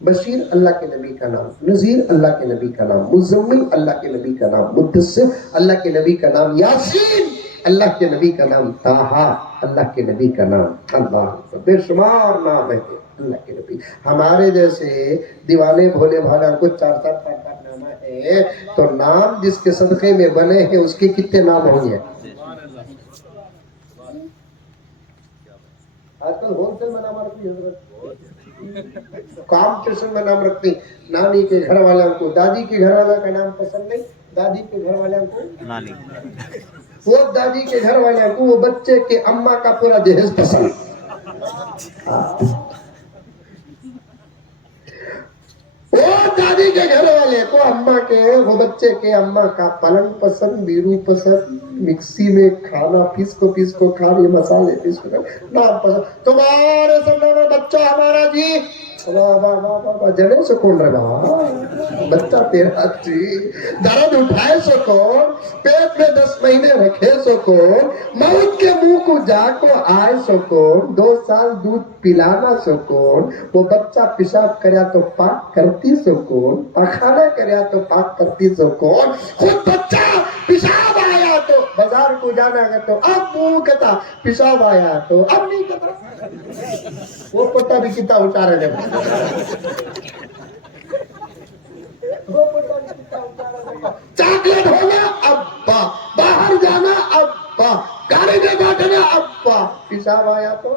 بشیر اللہ کے نبی کا نام، نذیر اللہ کے نبی کا نام، مزمل اللہ کے نبی کا نام، مدثر اللہ کے نبی کا نام، یاسین اللہ کے نبی کا نام، طٰہٰ اللہ کے نبی کا نام. اللہ بے شمار نام ہے اللہ کے نبی. ہمارے جیسے دیوانے بھولے بھالا کو 4-5 نام ہے، تو نام جس کے صدقے میں بنے ہیں اس کے کتنے نام ہوں گے؟ آج کل ہول سیل میں نام رکھتی حضرت، کمپٹیشن میں نام رکھتی. نانی کے گھر والوں کو دادی کے گھر والوں کا نام پسند نہیں، دادی کے گھر والوں کو نانی، وہ دادی کے گھر والوں کو وہ بچے کے اماں کا پورا جہیز پسند. وہ دادی کے گھر والے کو اماں کے، وہ بچے کے اماں کا پلنگ پسند، بیرو پسند، مکسی میں کھانا پیس کو کھانے مسالے پیس کو نام پسند. تمہارے سامنے میں بچہ ہمارا جی واہ واہ واہ واہ جڑے سے کون رہا بچہ تیرا جی، درد اٹھائے سو کون، پیٹ میں 10 مہینے رکھے سو کون، موت کے منہ کو جا کو آئے سو کون، 2 سال دودھ پلانا سو کون، وہ بچہ پیشاب کریا تو پاک کرتی سو کون، پاخانہ کریا تو پاک کرتی سو کون. خود بچہ پیشاب آیا تو بازار کو جانا ہے تو اب منہ کہتا، پیشاب آیا تو اب نہیں کہتا. وہ پتہ بھی کتا اٹھارے لے چاکلیٹ ہونا ابا، باہر جانا ابا، گاڑی میں بیٹھنا ابا، پیشاب آیا تو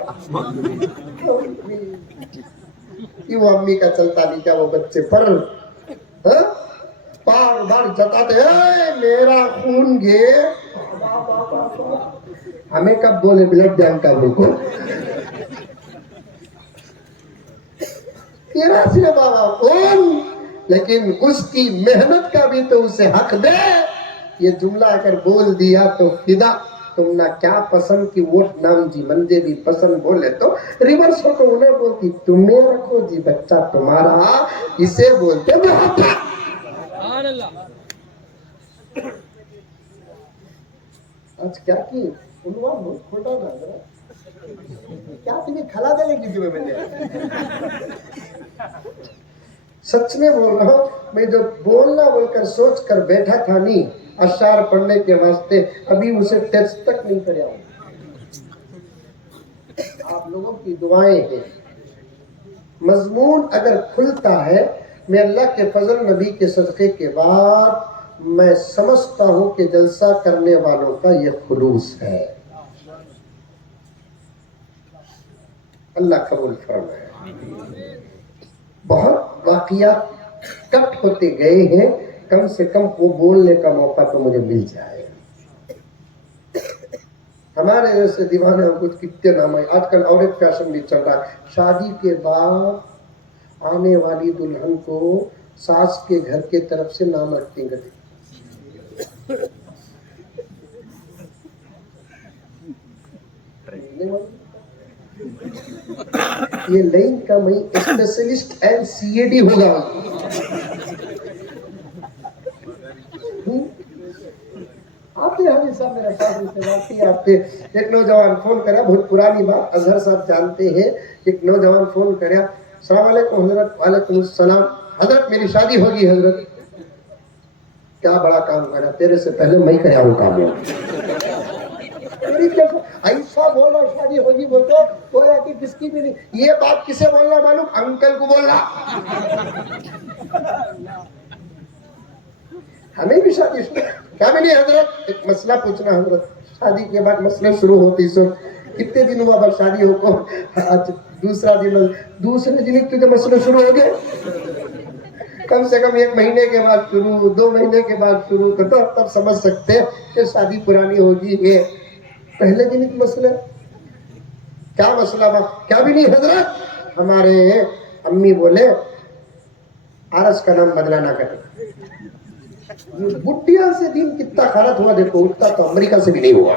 وہ امی کا چلتا نہیں کیا. وہ بچے پر بار بار جتاتے ہیں میرا خون گے. ہمیں کب بولے بلڈ بینک کا بالکل تیرا سے بابا کون، لیکن اس کی محنت کا بھی تو اسے حق دے. یہ جملہ اگر بول دیا تو فدا. تم نہ کیا پسند کی ووٹ نام جی منجے بھی پسند بولے تو ریورس ہو تو انہیں بولتی تمہیں رکھو جی بچہ تمہارا، اسے بولتے محبت. آج کیا کی عنوان بہت کھوٹا تھا ذرا، کیا تمہیں کھلا دینے کی تمہیں میں نے. سچ میں بول رہا ہوں، میں جو بولنا بول کر سوچ کر بیٹھا تھا نہیں اشعار پڑھنے کے واسطے، ابھی اسے ٹیسٹ تک نہیں کریا ہوں. آپ لوگوں کی دعائیں ہیں. مضمون اگر کھلتا ہے، میں اللہ کے فضل نبی کے صدقے کے بعد میں سمجھتا ہوں کہ جلسہ کرنے والوں کا یہ خلوص ہے. اللہ قبول فرمائے. بہت واقعات کٹ ہوتے گئے ہیں، کم سے کم وہ بولنے کا موقع تو مجھے مل جائے. ہمارے جیسے دیوانے ہم کچھ کتنے نام ہیں. آج کل اور ایک فیشن بھی چل رہا ہے، شادی کے بعد آنے والی دلہن کو ساس کے گھر کے طرف سے نام رکھتے گئے. یہ لائن کا میں specialist and C A D ہوگا. آپ نے ہمیشہ میرا ساتھ سے بات کی. آپ نے ایک نوجوان فون کرا، بہت پرانی بات، اظہر صاحب جانتے ہیں. ایک نوجوان فون کرا، السلام علیکم حضرت. وعلیکم السلام حضرت، میری شادی ہوگی حضرت. کیا بڑا کام کرا، تیرے سے پہلے میں کریا ہوں کام. تقریب کیسے ایسا بول رہا شادی ہوگی بولتے کوئی کہ کس کی بھی نہیں. یہ بات کسے بولنا معلوم؟ انکل کو بولنا. ہمیں بھی شادی کیا بھی نہیں. حضرت ایک مسئلہ پوچھنا. حضرت شادی کے بعد مسئلے شروع ہوتی سن کتنے دن ہوا بس شادی ہو کو آج دوسرے دن تجھے مسئلے شروع ہو گئے. کم سے کم 1 مہینے کے بعد شروع 2 مہینے کے بعد شروع تو تب سمجھ سکتے کہ شادی پرانی ہوگی. یہ پہلے دن ایک مسئلہ کیا مسئلہ بات کیا بھی نہیں. حضرت ہمارے امی بولے عرض کا نام بدلا نہ کرے. بٹیا سے دین کتنا خراب ہوا دیکھو. اتنا تو امریکہ سے بھی نہیں ہوا.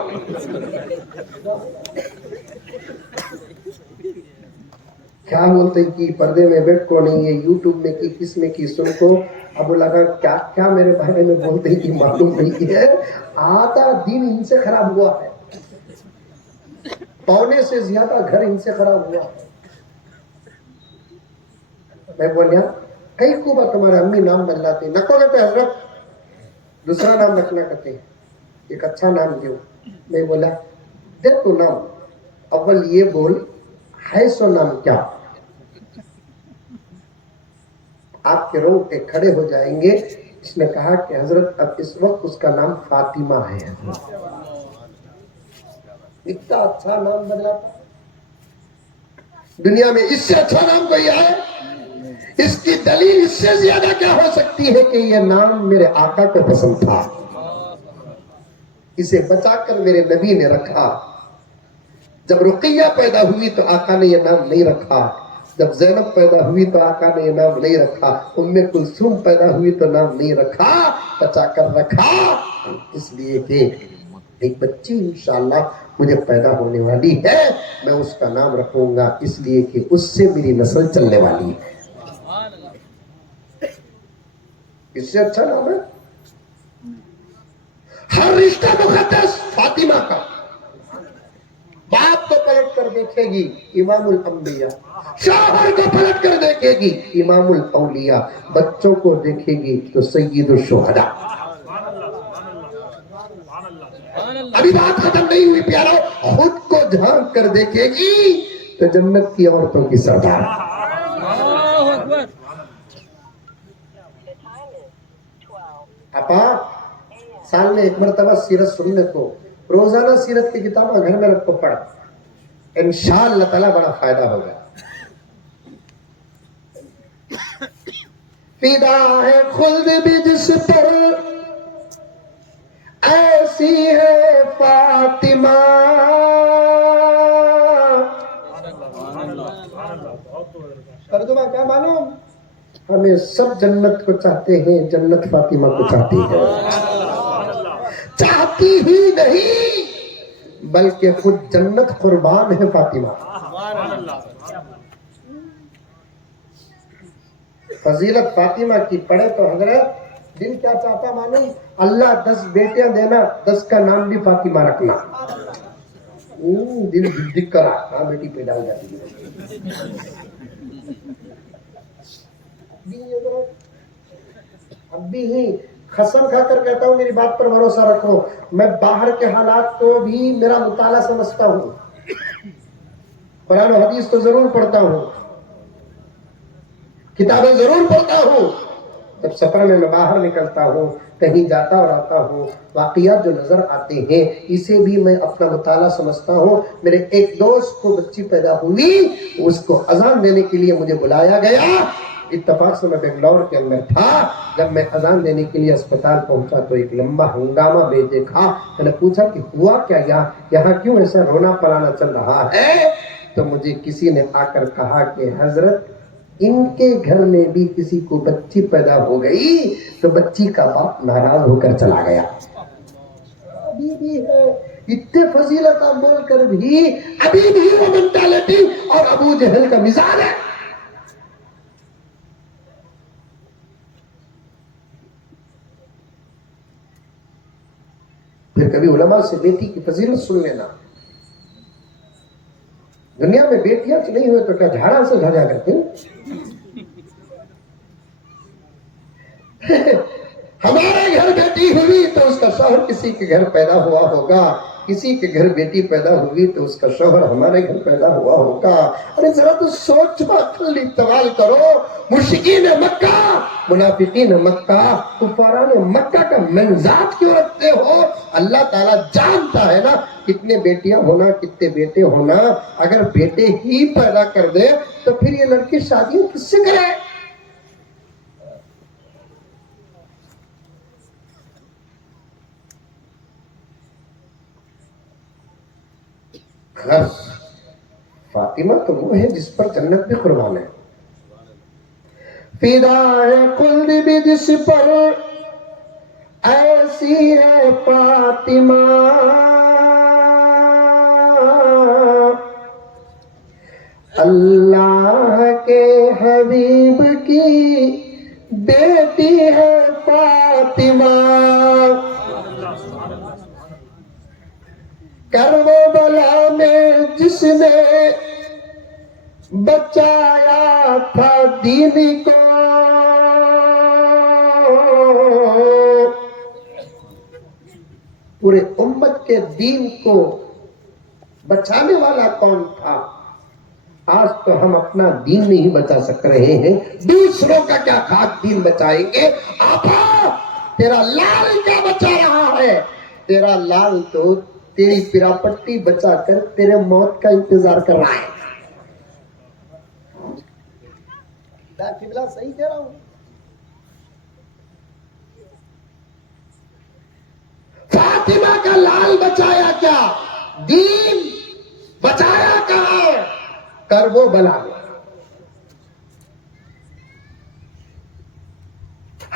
کیا بولتے کہ پردے میں بیٹھ کو نہیں ہے یوٹیوب میں کی کس میں کی سن کو. اب لگا کیا کیا میرے بارے میں بولتے کہ معلوم نہیں ہے. آدھا دن ان سے خراب ہوا ہے. پونے سے زیادہ گھر ان سے خراب ہوا ہے. میں بولیا کئی کو بات تمہارے امی نام بدلاتے نکو کہتے حضرت دوسرا نام رکھنا کہتے ہیں ایک اچھا نام دیو. میں بولا دے تو نام اول یہ بول ہے سو نام کیا. آپ کے روح کے کھڑے ہو جائیں گے. اس نے کہا کہ حضرت اب اس وقت اس کا نام فاطمہ ہے. اتنا اچھا نام بدلا دنیا میں اس سے اچھا نام کوئی ہے. اس کی دلیل اس سے زیادہ کیا ہو سکتی ہے کہ یہ نام میرے آقا کو پسند تھا. اسے بچا کر میرے نبی نے رکھا. جب رقیہ پیدا ہوئی تو آقا نے یہ نام نہیں رکھا. جب زینب پیدا ہوئی تو آقا نے یہ نام نہیں رکھا. ام کلثوم پیدا ہوئی تو نام نہیں رکھا. بچا کر رکھا اس لیے کہ ایک بچی انشاءاللہ مجھے پیدا ہونے والی ہے. میں اس کا نام رکھوں گا اس لیے کہ اس سے میری نسل چلنے والی ہے. اس سے اچھا نام ہے. ہر رشتہ مقدس فاطمہ کا. باپ کو پلٹ کر دیکھے گی امام الانبیاء. شوہر کو پلٹ کر دیکھے گی امام الاولیاء. بچوں کو دیکھے گی تو سید الشہداء. ابھی بات ختم نہیں ہوئی پیارو. خود کو جھانک کر دیکھے گی تو جنت کی عورتوں کی سردار. اپا سال میں 1 مرتبہ سیرت سننے کو روزانہ سیرت کی کتاب گھر میں رکھ کو پڑھ. انشاءاللہ تعالی بڑا فائدہ ہوگا. فدا ہے خلد بھی جس پر ایسی ہے فاطمہ. ترجمہ کیا معلوم؟ ہمیں سب جنت کو چاہتے ہیں. جنت فاطمہ کو چاہتی ہے. چاہتی ہی نہیں بلکہ خود جنت قربان ہے فاطمہ. فضیلت فاطمہ کی پڑھے تو حضرت دل کیا چاہتا معلوم؟ اللہ 10 بیٹیاں دینا 10 کا نام بھی فاطمہ رکھنا. دل دک کرا ہاں بیٹی پیدا ہو جاتی ہے. اب بھی ہی قسم کھا کر کہتا ہوں میری بات پر بھروسہ رکھو. میں باہر کے حالات کو بھی میرا مطالعہ سمجھتا ہوں. قرآن و حدیث تو ضرور پڑھتا ہوں. کتابیں ضرور پڑھتا ہوں. جب سفر میں باہر نکلتا ہوں کہیں جاتا اور آتا ہوں واقعات جو نظر آتے ہیں اسے بھی میں اپنا مطالعہ سمجھتا ہوں. میرے ایک دوست کو بچی پیدا ہوئی. اس کو اذان دینے کے لیے مجھے بلایا گیا. اتفاق سے میں بنگلور کے اندر تھا. جب میں اذان دینے کے لیے اسپتال پہنچا تو ایک لمبا ہنگامہ میں دیکھا. میں نے پوچھا کہ ہوا کیا یہاں کیوں ایسا رونا پلانا چل رہا ہے؟ تو مجھے کسی نے آ کر کہا کہ حضرت ان کے گھر میں بھی کسی کو بچی پیدا ہو گئی تو بچی کا باپ ناراض ہو کر چلا گیا. ابھی بھی ہے اتنے فضیلت بول کر بھی ابھی بھی وہ مینٹالٹی اور ابو جہل کا مثال ہے. پھر کبھی علماء سے بیٹی کی فضیلت سن لینا. دنیا میں بیٹیاں نہیں ہوئے تو کیا جھاڑا سے بھاجا کرتے ہیں. ہمارے گھر بیٹی ہوئی تو اس کا شوہر کسی کے گھر پیدا ہوا ہوگا. کسی کے گھر بیٹی پیدا ہوگی تو اس کا شوہر ہمارے گھر پیدا ہوا ہوگا. ارے ذرا تو سوچ عقل استعمال کرو. مشرکین مکہ، منافقین مکہ، کفاران مکہ کا منزات کیوں رکھتے ہو؟ اللہ تعالیٰ جانتا ہے نا کتنے بیٹیاں ہونا کتنے بیٹے ہونا. اگر بیٹے ہی پیدا کر دے تو پھر یہ لڑکی شادیوں کس سے کرے؟ غرض فاطمہ تو وہ ہے جس پر جنت بھی قربان ہے. فدا ہے خلد بھی جس پر ایسی ہے فاطمہ. اللہ کے حبیب کی بیٹی ہے فاطمہ. کربلا میں جس نے بچایا تھا دین کو، پورے امت کے دین کو بچانے والا کون تھا؟ آج تو ہم اپنا دین نہیں بچا سک رہے ہیں، دوسروں کا کیا خاک دین بچائیں گے؟ آپا تیرا لال کیا بچا رہا ہے؟ تیرا لال تو تیری پراپٹی بچا کر تیرے موت کا انتظار کر رہا ہے. صحیح کہہ رہا ہوں. فاطمہ کا لال بچایا کیا؟ دین بچایا کہاں؟ کرب و بلا میں.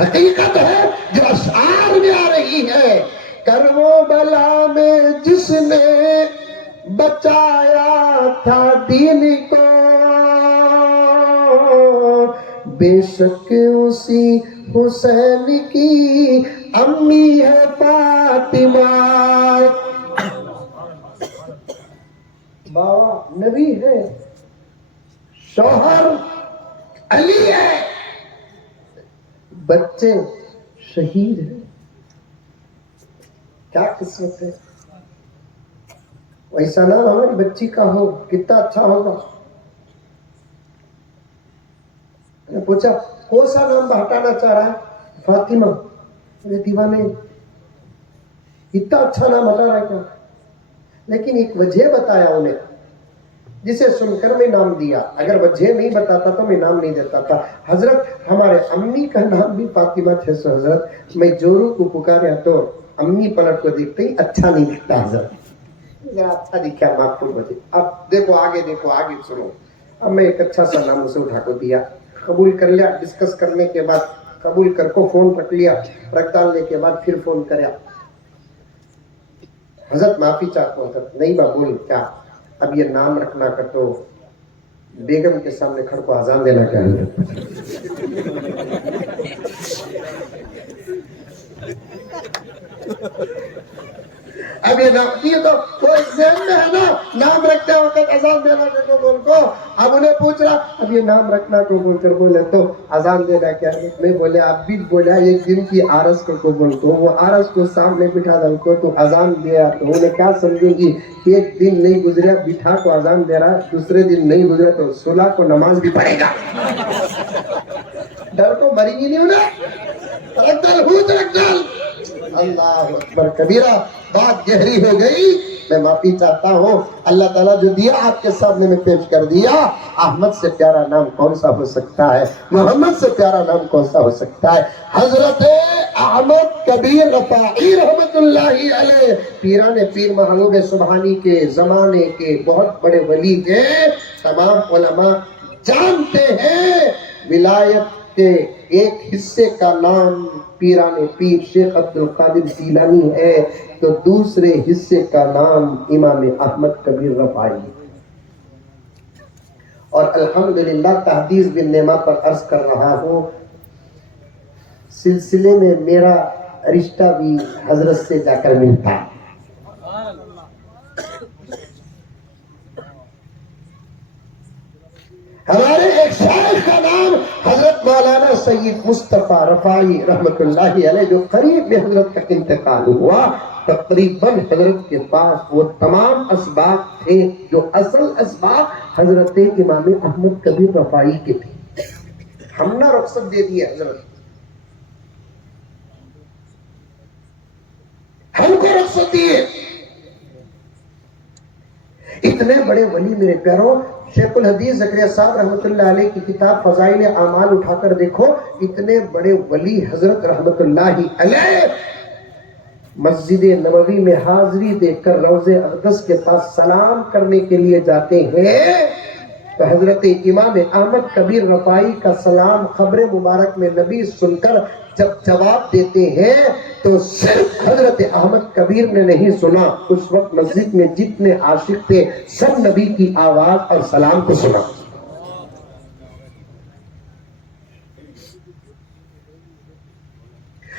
حقیقت ہے جو اشعار میں آ رہی ہے، کرب و بلا میں جس نے بچایا تھا دین کو، بے شک اسی حسین کی امی ہے فاطمہ. بابا نبی ہے، شوہر علی ہے، بچے شہید ہیں. کیا قسمت ہے. ویسا نام ہماری بچی کا ہو کتنا اچھا ہوگا. میں نے پوچھا کون سا نام ہٹانا چاہ رہا ہے؟ فاطمہ. میرے دیوانے اتنا اچھا نام ہٹا رہا ہے کیا؟ لیکن ایک وجہ بتایا انہیں جسے سن کر میں نام دیا. اگر وجہ نہیں بتاتا تو میں نام نہیں دیتا تھا. حضرت ہمارے امی کا نام بھی فاطمہ تھے. سو حضرت میں جورو کو پکاریا تو امی پلٹ کو دیکھتے ہی اچھا نہیں دکھتا. حضرت ذرا اچھا دکھا معقول بچے. اب دیکھو آگے سنو. اب میں ایک اچھا سا نام اسے اٹھا کر دیا، قبول کر لیا. ڈسکس کرنے کے بعد قبول کر کو فون رکھ لیا. رکھ ڈالنے کے بعد پھر فون کریا، حضرت معافی چاہتا ہوں. حضرت نہیں بول کیا؟ اب یہ نام رکھنا کر تو بیگم کے سامنے کھڑ کو اذان دینا کیا ہے؟ اب یہ نام یہ تو کوئی ذہن میں ہے نا، نام رکھتے وقت اذان دینا کو بول کو. اب انہیں پوچھ رہا اب یہ نام رکھنا کو بول کر بولے تو اذان دینا کیا ہے؟ میں بولے اب بھی بولا ایک دن کی آرس کو بول کو. وہ آرس کو سامنے بٹھا ڈال کو تو اذان دیا تو انہیں کیا سمجھے گی؟ ایک دن نہیں گزرا بٹھا کو اذان دے رہا، دوسرے دن نہیں گزرا تو صلح کو نماز بھی پڑھے گا. ڈر کو مری گی نہیں انہیں. رکھ ڈال. اللہ اکبر کبیرہ. بات گہری ہو گئی، میں معافی چاہتا ہوں. اللہ تعالیٰ جو دیا آپ کے سامنے میں پیش کر دیا. احمد سے پیارا نام کون سا ہو سکتا ہے؟ محمد سے پیارا نام کون سا ہو سکتا ہے؟ حضرت احمد کبیر رفاعی رحمت اللہ علیہ، پیران پیر محبوب سبحانی کے زمانے کے بہت بڑے ولی کے تمام علماء جانتے ہیں. ولایت کے ایک حصے کا نام پیران پیر شیخ عبد القادر جیلانی ہے تو دوسرے حصے کا نام امام احمد کبیر رفاعی. اور الحمدللہ تحدیث بن نعمہ پر عرض کر رہا ہوں، سلسلے میں میرا رشتہ بھی حضرت سے جا کر ملتا. ہمارے ایک شیخ کا نام حضرت مولانا سید مصطفیٰ رفاعی رحمت اللہ علیہ، جو قریب میں حضرت کا انتقال ہوا، تقریباً حضرت کے پاس وہ تمام اسباب تھے جو اصل اسباب حضرت امام احمد کبیر رفاعی کے تھے۔ ہم نہ رخصت دے دیے حضرت، ہم کو رخصت دیے۔ اتنے بڑے ولی میرے پیاروں، شیخ الحدیث زکریا صاحب رحمت اللہ علیہ کی کتاب فضائل اعمال اٹھا کر دیکھو، اتنے بڑے ولی حضرت رحمت اللہ علیہ مسجد نبوی میں حاضری دے کر روضہ اقدس کے پاس سلام کرنے کے لیے جاتے ہیں تو حضرت امام احمد کبیر رفاعی کا سلام قبر مبارک میں نبی سن کر جب جواب دیتے ہیں تو صرف حضرت احمد کبیر نے نہیں سنا، اس وقت مسجد میں جتنے عاشق تھے سب نبی کی آواز اور سلام کو سنا۔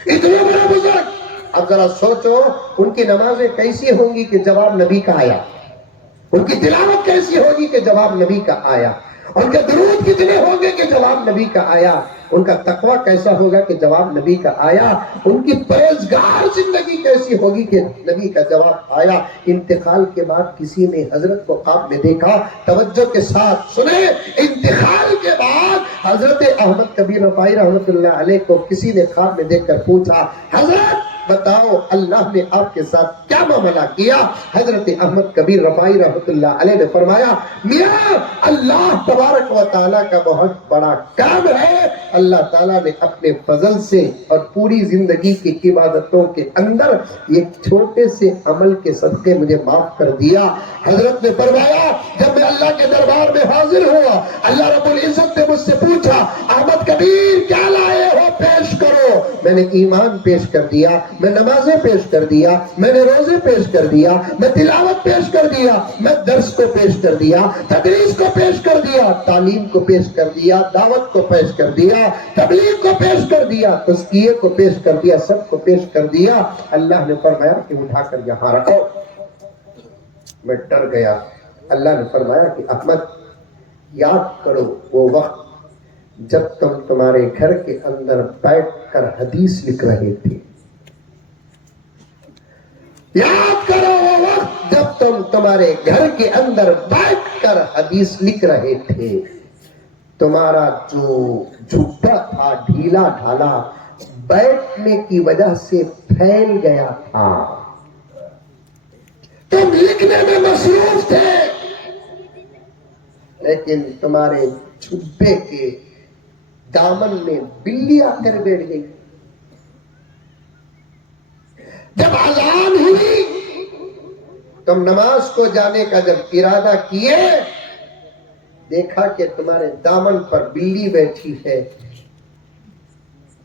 اتنے بڑے بزرگ، اب ذرا سوچو ان کی نمازیں کیسی ہوں گی کہ جواب نبی کا آیا، ان کی تلاوت کیسی ہوگی کہ جواب نبی کا آیا، ان کے درود کتنے ہوں گے کہ جواب نبی کا آیا، ان کا تقوی کیسا ہوگا کہ جواب نبی کا آیا، ان کی پرہیزگار زندگی کیسی ہوگی کہ نبی کا جواب آیا۔ انتقال کے بعد کسی نے حضرت کو خواب میں دیکھا، توجہ کے ساتھ سنیں، انتقال کے بعد حضرت احمد کبیر رفاعی رحمت اللہ علیہ کو کسی نے خواب میں دیکھ کر پوچھا، حضرت بتاؤ اللہ نے آپ کے ساتھ کیا معاملہ کیا؟ حضرت احمد کبیر رفاعی رحمت اللہ علیہ نے فرمایا، میاں اللہ تبارک و تعالیٰ کا بہت بڑا کام ہے، اللہ تعالیٰ نے اپنے فضل سے اور پوری زندگی کی عبادتوں کے اندر ایک چھوٹے سے عمل کے صدقے مجھے معاف کر دیا۔ حضرت نے فرمایا جب میں اللہ کے دربار میں حاضر ہوا، اللہ رب العزت نے مجھ سے پوچھا احمد کبیر کیا لائے ہو پیش کرو، میں نے ایمان پیش کر دیا، میں نمازیں پیش کر دیا، میں نے روزے پیش کر دیا، میں تلاوت پیش کر دیا، میں درس کو پیش کر دیا، تدریس کو پیش کر دیا، تعلیم کو پیش کر دیا، دعوت کو پیش کر دیا، تبلیغ کو پیش کر دیا، تزکیے کو پیش کر دیا، سب کو پیش کر دیا۔ اللہ نے فرمایا کہ اٹھا کر یہاں رکھو۔ میں ڈر گیا۔ اللہ نے فرمایا کہ احمد یاد کرو وہ وقت جب تم تمہارے گھر کے اندر بیٹھ کر حدیث لکھ رہے تھے، یاد کرو وہ وقت جب تم تمہارے گھر کے اندر بیٹھ کر حدیث لکھ رہے تھے، تمہارا جو جھٹا تھا ڈھیلا ڈھالا بیٹھنے کی وجہ سے پھیل گیا تھا، تم لکھنے میں مصروف تھے، لیکن تمہارے جھبے کے دامن میں بلی آ کر بیٹھ گئی۔ جب اذان ہوئی تم نماز کو جانے کا جب ارادہ کیے، دیکھا کہ تمہارے دامن پر بلی بیٹھی ہے،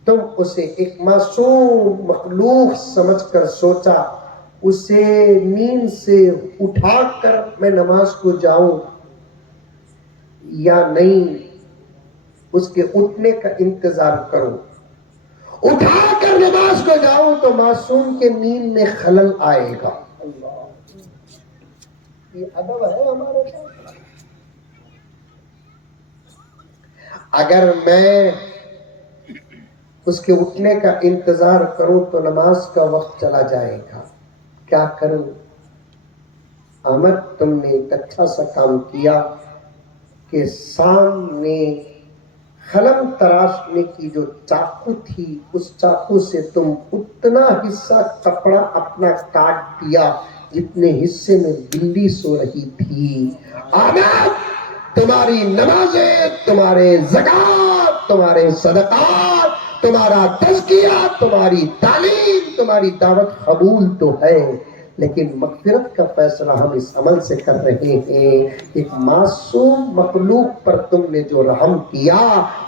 تم اسے ایک معصوم مخلوق سمجھ کر سوچا اسے نیند سے اٹھا کر میں نماز کو جاؤں یا نہیں، اس کے اٹھنے کا انتظار کروں، اٹھا کر نماز کو جاؤں تو معصوم کے نیند میں خلل آئے گا۔ یہ ادب ہے ہمارے پاس۔ اگر میں اس کے اٹھنے کا انتظار کروں تو نماز کا وقت چلا جائے گا، کیا کروں؟ احمد تم نے ایک اچھا سا کام کیا کہ سامنے قلم تراشنے کی جو چاقو تھی اس چاقو سے تم اتنا حصہ کپڑا اپنا کاٹ دیا جتنے حصے میں بلی سو رہی تھی۔ آمد تمہاری نمازیں، تمہارے زکوٰۃ، تمہارے صدقات، تمہارا تزکیہ، تمہاری تعلیم، تمہاری دعوت قبول تو ہے، لیکن مغفرت کا فیصلہ ہم اس عمل سے کر رہے ہیں۔ ایک معصوم مخلوق پر تم نے جو رحم کیا،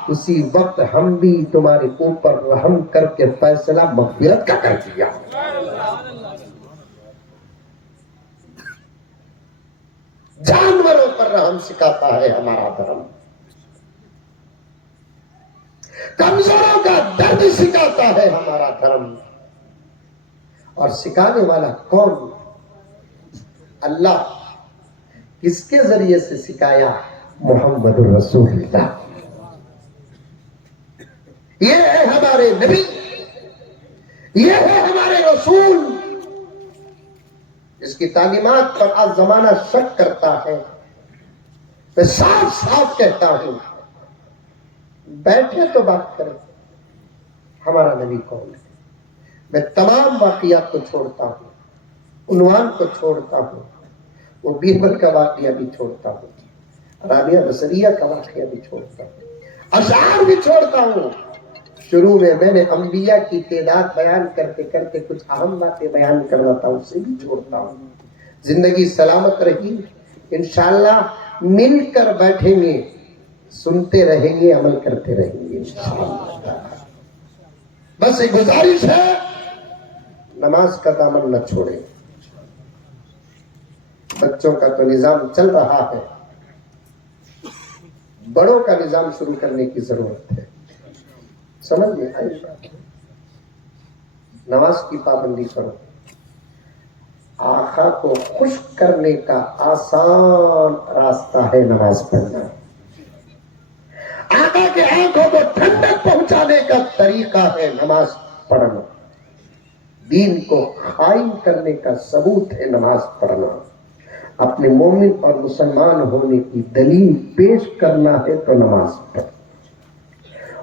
اسی وقت ہم بھی تمہارے اوپر رحم کر کے فیصلہ مغفرت کا کر دیا۔ جانوروں پر رحم سکھاتا ہے ہمارا دھرم، کمزوروں کا درد سکھاتا ہے ہمارا دھرم، اور سکھانے والا کون؟ اللہ۔ کس کے ذریعے سے سکھایا؟ محمد الرسول اللہ۔ یہ ہے ہمارے نبی، یہ ہے ہمارے رسول، اس کی تعلیمات پر آج زمانہ شک کرتا ہے۔ میں صاف صاف کہتا ہوں، بیٹھے تو بات کریں ہمارا نبی کون ہے۔ میں تمام واقعات کو چھوڑتا ہوں، عنوان کو چھوڑتا ہوں، وہ بیربل کا واقعہ بھی چھوڑتا ہوں، رابعہ بصریہ کا واقعہ بھی چھوڑتا ہوں، اشعار بھی چھوڑتا ہوں۔ شروع میں نے انبیاء کی تعداد بیان کرتے کرتے کچھ اہم باتیں بیان کرنا تھا، اسے بھی چھوڑتا ہوں۔ زندگی سلامت رہی، انشاءاللہ مل کر بیٹھیں گے، سنتے رہیں گے، عمل کرتے رہیں گے انشاءاللہ۔ بس ایک گزارش ہے، نماز کا دامن نہ چھوڑیں۔ بچوں کا تو نظام چل رہا ہے، بڑوں کا نظام شروع کرنے کی ضرورت ہے۔ سمجھ میں آئی بات؟ نماز کی پابندی کرو۔ آقا کو خوش کرنے کا آسان راستہ ہے نماز پڑھنا۔ آقا کے آنکھوں کو ٹھنڈک پہنچانے کا طریقہ ہے نماز پڑھنا۔ دین کو قائم کرنے کا ثبوت ہے نماز پڑھنا۔ اپنے مومن اور مسلمان ہونے کی دلیل پیش کرنا ہے تو نماز پڑھ۔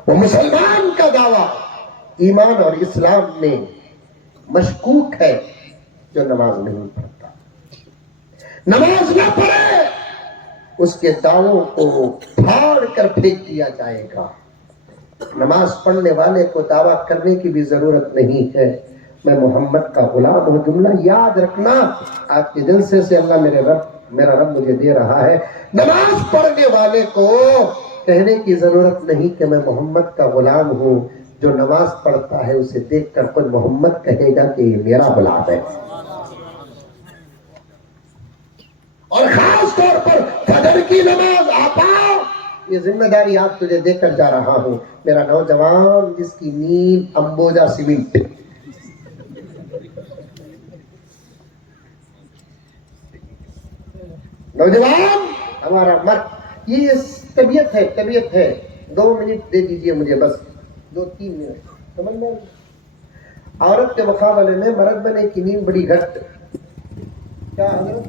وہ مسلمان کا دعویٰ ایمان اور اسلام میں مشکوک ہے جو نماز نہیں پڑھتا۔ نماز نہ پڑھے، اس کے دعووں کو پھاڑ کر پھینک دیا جائے گا۔ نماز پڑھنے والے کو دعویٰ کرنے کی بھی ضرورت نہیں ہے، میں محمد کا غلام ہوں۔ جملہ یاد رکھنا، آپ کے جلسے سے اللہ میرا رب مجھے دے رہا ہے۔ نماز پڑھنے والے کو کہنے کی ضرورت نہیں کہ میں محمد کا غلام ہوں۔ جو نماز پڑھتا ہے اسے دیکھ کر خود محمد کہے گا کہ یہ میرا غلام ہے۔ اور خاص طور پر فجر کی نماز آقا، یہ ذمہ داری آج تجھے دے کر جا رہا ہوں، میرا نوجوان جس کی نیند امبوجا سیمنٹ، نوجوان ہمارا مرد، یہ طبیعت ہے۔ 2 منٹ دے دیجئے مجھے، بس 2-3 منٹ، سمجھ میں؟ عورت کے مقابلے میں مرد بنے کی نیند بڑی گھٹ۔ کیا حضرت؟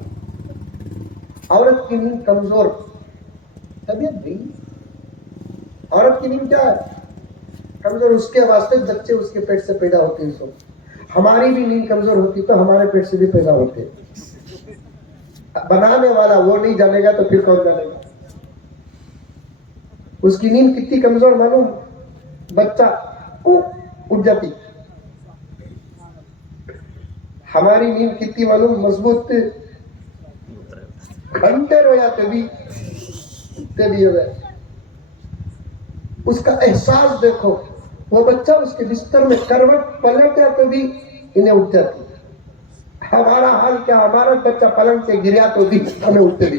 عورت کی نیند کمزور، طبیعت بھی عورت کی نیند کیا ہے؟ کمزور۔ اس کے واسطے بچے اس کے پیٹ سے پیدا ہوتے ہیں۔ سو ہماری بھی نیند کمزور ہوتی تو ہمارے پیٹ سے بھی پیدا ہوتے۔ بنانے والا وہ نہیں جانے گا تو پھر کون جانے گا؟ اس کی نیند کتنی کمزور معلوم؟ بچہ اٹھ جاتی۔ ہماری نیند کتنی معلوم؟ مضبوط، گھنٹے رویا تبھی ہو گئے۔ اس کا احساس دیکھو، وہ بچہ اس کے بستر میں کروٹ پلٹا تو بھی انہیں اٹھ جاتی۔ ہمارا حال کیا؟ ہمارا بچہ پلنگ سے گریا تو بھی ہمیں اٹھتے بھی۔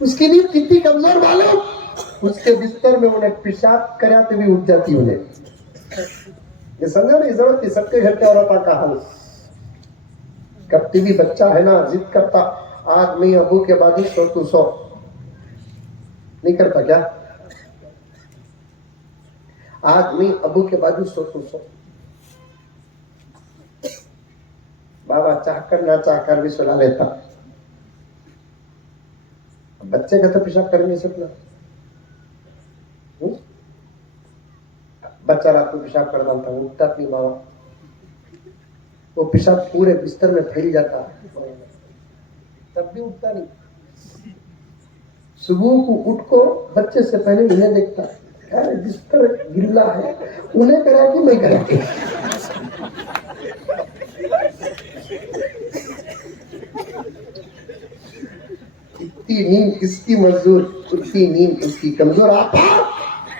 اس کی نیند کتنی کمزور معلوم؟ اس کے بستر میں انہیں پیشاب کریا تو بھی اٹھ جاتی انہیں۔ یہ سمجھا نہیں ضرورت تھی؟ سب کے گھر کے عورتوں کا حال کبھی بھی بچہ ہے نا ضد کرتا، آدمی ابو کے بعد ہی تو سو نہیں کرتا کیا؟ آدمی ابو کے بعد ہی سو بابا چاہ کر نہ چاہ کر بھی سلا لیتا۔ بچے کا تو پیشاب کر نہیں سکتا۔ بچہ رات کو پیشاب کر ڈالتا، اٹھتا نہیں بابا، وہ پیشاب پورے بستر میں پھیل جاتا، تب بھی اٹھتا نہیں۔ صبح کو اٹھ کو بچے سے پہلے انہیں دیکھتا، بستر گلا ہے، انہیں کرا کہ میں کرا کے۔ اتنی نیند اس کی منظور، اتنی نیند اس کی کمزور۔ آقا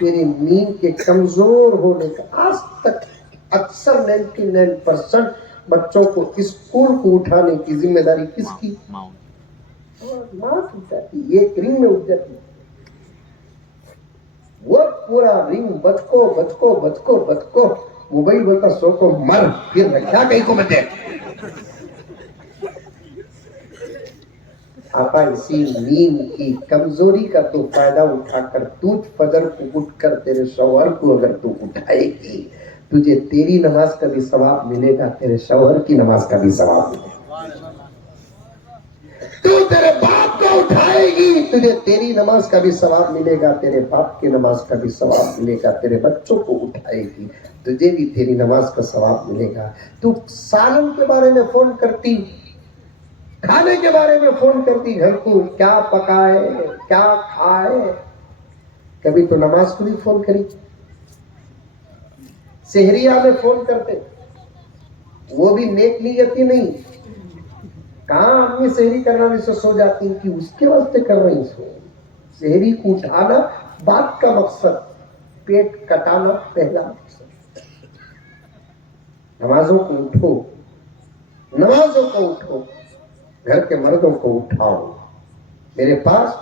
میری نیند کے کمزور ہونے کا آج تک اکثر 99% بچوں کو اسکول کو اٹھانے کی ذمہ داری کس کی؟ ماں اٹھ جاتی، یہ رنگ میں اٹھ جاتی، وہ پورا رنگ بچکو موبائل بولتا سو کو مر، پھر رکھا کہیں کو بچے۔ آقا اسی نیند کی کمزوری کا تو فائدہ اٹھا کر دودھ فجر کو اٹھ کر تیرے شوہر کو اگر تو اٹھائے گی، تجھے تیری نماز کا بھی ثواب ملے گا، تیرے شوہر کی نماز کا بھی ثواب ملے گا۔ تو تیرے باپ کو اٹھائے گی، تجھے تیری نماز کا بھی ثواب ملے گا، تیرے باپ کی نماز کا بھی ثواب ملے گا، تیرے بچوں کو اٹھائے گی، تجھے بھی تیری نماز کا ثواب ملے گا۔ تو سالن کے بارے میں فون کرتی، کھانے کے بارے میں فون کرتی، گھر کو کیا پکائے کیا کھائے، کبھی تو نماز کو بھی فون کری۔ سحریہ میں فون کرتے، وہ بھی نیک نیتی نہیں، کہاں آدمی سحری کرنا نہیں سے سو جاتی ہیں کہ اس کے واسطے کر رہی سو۔ سحری کو اٹھانا بات کا مقصد، پیٹ کٹانا پہلا مقصد۔ نمازوں کو اٹھو، نمازوں کو اٹھو، گھر کے مردوں کو اٹھاؤ۔ میرے پاس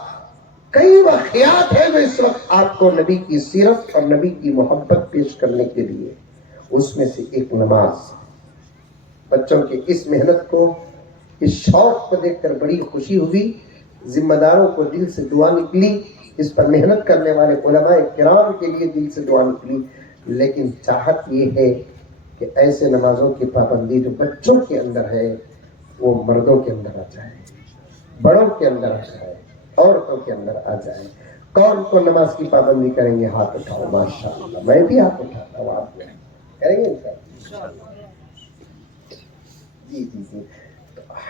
کئی واقعات ہیں جو اس وقت آپ کو نبی کی سیرت اور نبی کی محبت پیش کرنے کے لیے، اس میں سے ایک نماز۔ بچوں کی اس محنت کو، اس شوق کو دیکھ کر بڑی خوشی ہوئی، ذمہ داروں کو دل سے دعا نکلی، اس پر محنت کرنے والے علماء کرام کے لیے دل سے دعا نکلی، لیکن چاہت یہ ہے کہ ایسے نمازوں کی پابندی جو بچوں کے اندر ہے وہ مردوں کے اندر آ جائے، بڑوں کے اندر آ جائے، عورتوں کے اندر آ جائے۔ کون کو نماز کی پابندی کریں گے؟ ہاتھ اٹھاؤ۔ ماشاءاللہ، میں بھی ہاتھ اٹھاتا ہوں، آپ کریں گے انشاءاللہ؟ جی جی جی،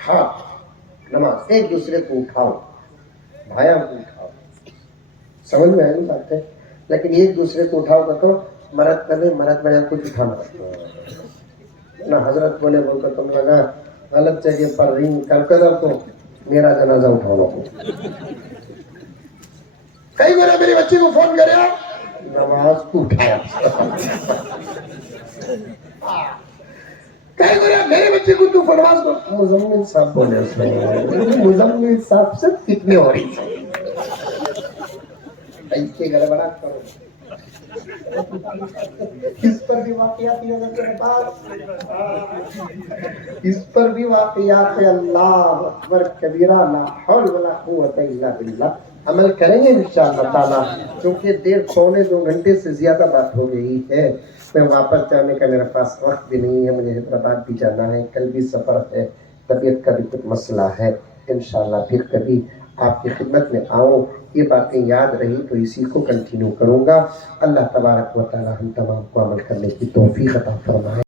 ہاتھ نماز ایک دوسرے کو اٹھاؤ، بھایا کو اٹھاؤ، سمجھ میں آئی بات ہے؟ لیکن ایک دوسرے کو اٹھاؤ گا تو مرد کرے، مرد بڑا کچھ اٹھانا نہ حضرت بولے بول کر تم لگا غلط جگہ پر رنگ کر کر تو میرا جنازہ اٹھاؤ۔ کئی بار میری بچی کو فون کرے، نماز کو اٹھایا۔ کئی بار میرے بچے کو تو فرماز کو مزمل صاحب بولے، اس میں مزمل صاحب سے کتنے ہو رہی تھی ایسے گڑبڑا کرو۔ اس پر بھی واقعات ہی نظر میرے پاس، اس پر بھی واقعات ہے۔ اللہ اکبر کبیرہ، لا حول ولا قوت الا باللہ۔ عمل کریں گے انشاءاللہ تعالیٰ، کیونکہ دیر پونے 2 گھنٹے سے زیادہ بات ہو گئی ہے، میں واپس جانے کا میرے پاس وقت بھی نہیں ہے، مجھے حیدرآباد بھی جانا ہے، کل بھی سفر ہے، طبیعت کا بھی کچھ مسئلہ ہے۔ انشاءاللہ پھر کبھی آپ کی خدمت میں آؤں، یہ باتیں یاد رہی تو اسی کو کنٹینیو کروں گا۔ اللہ تبارک و تعالی ہم تمام کو عمل کرنے کی توفیق عطا فرمائے۔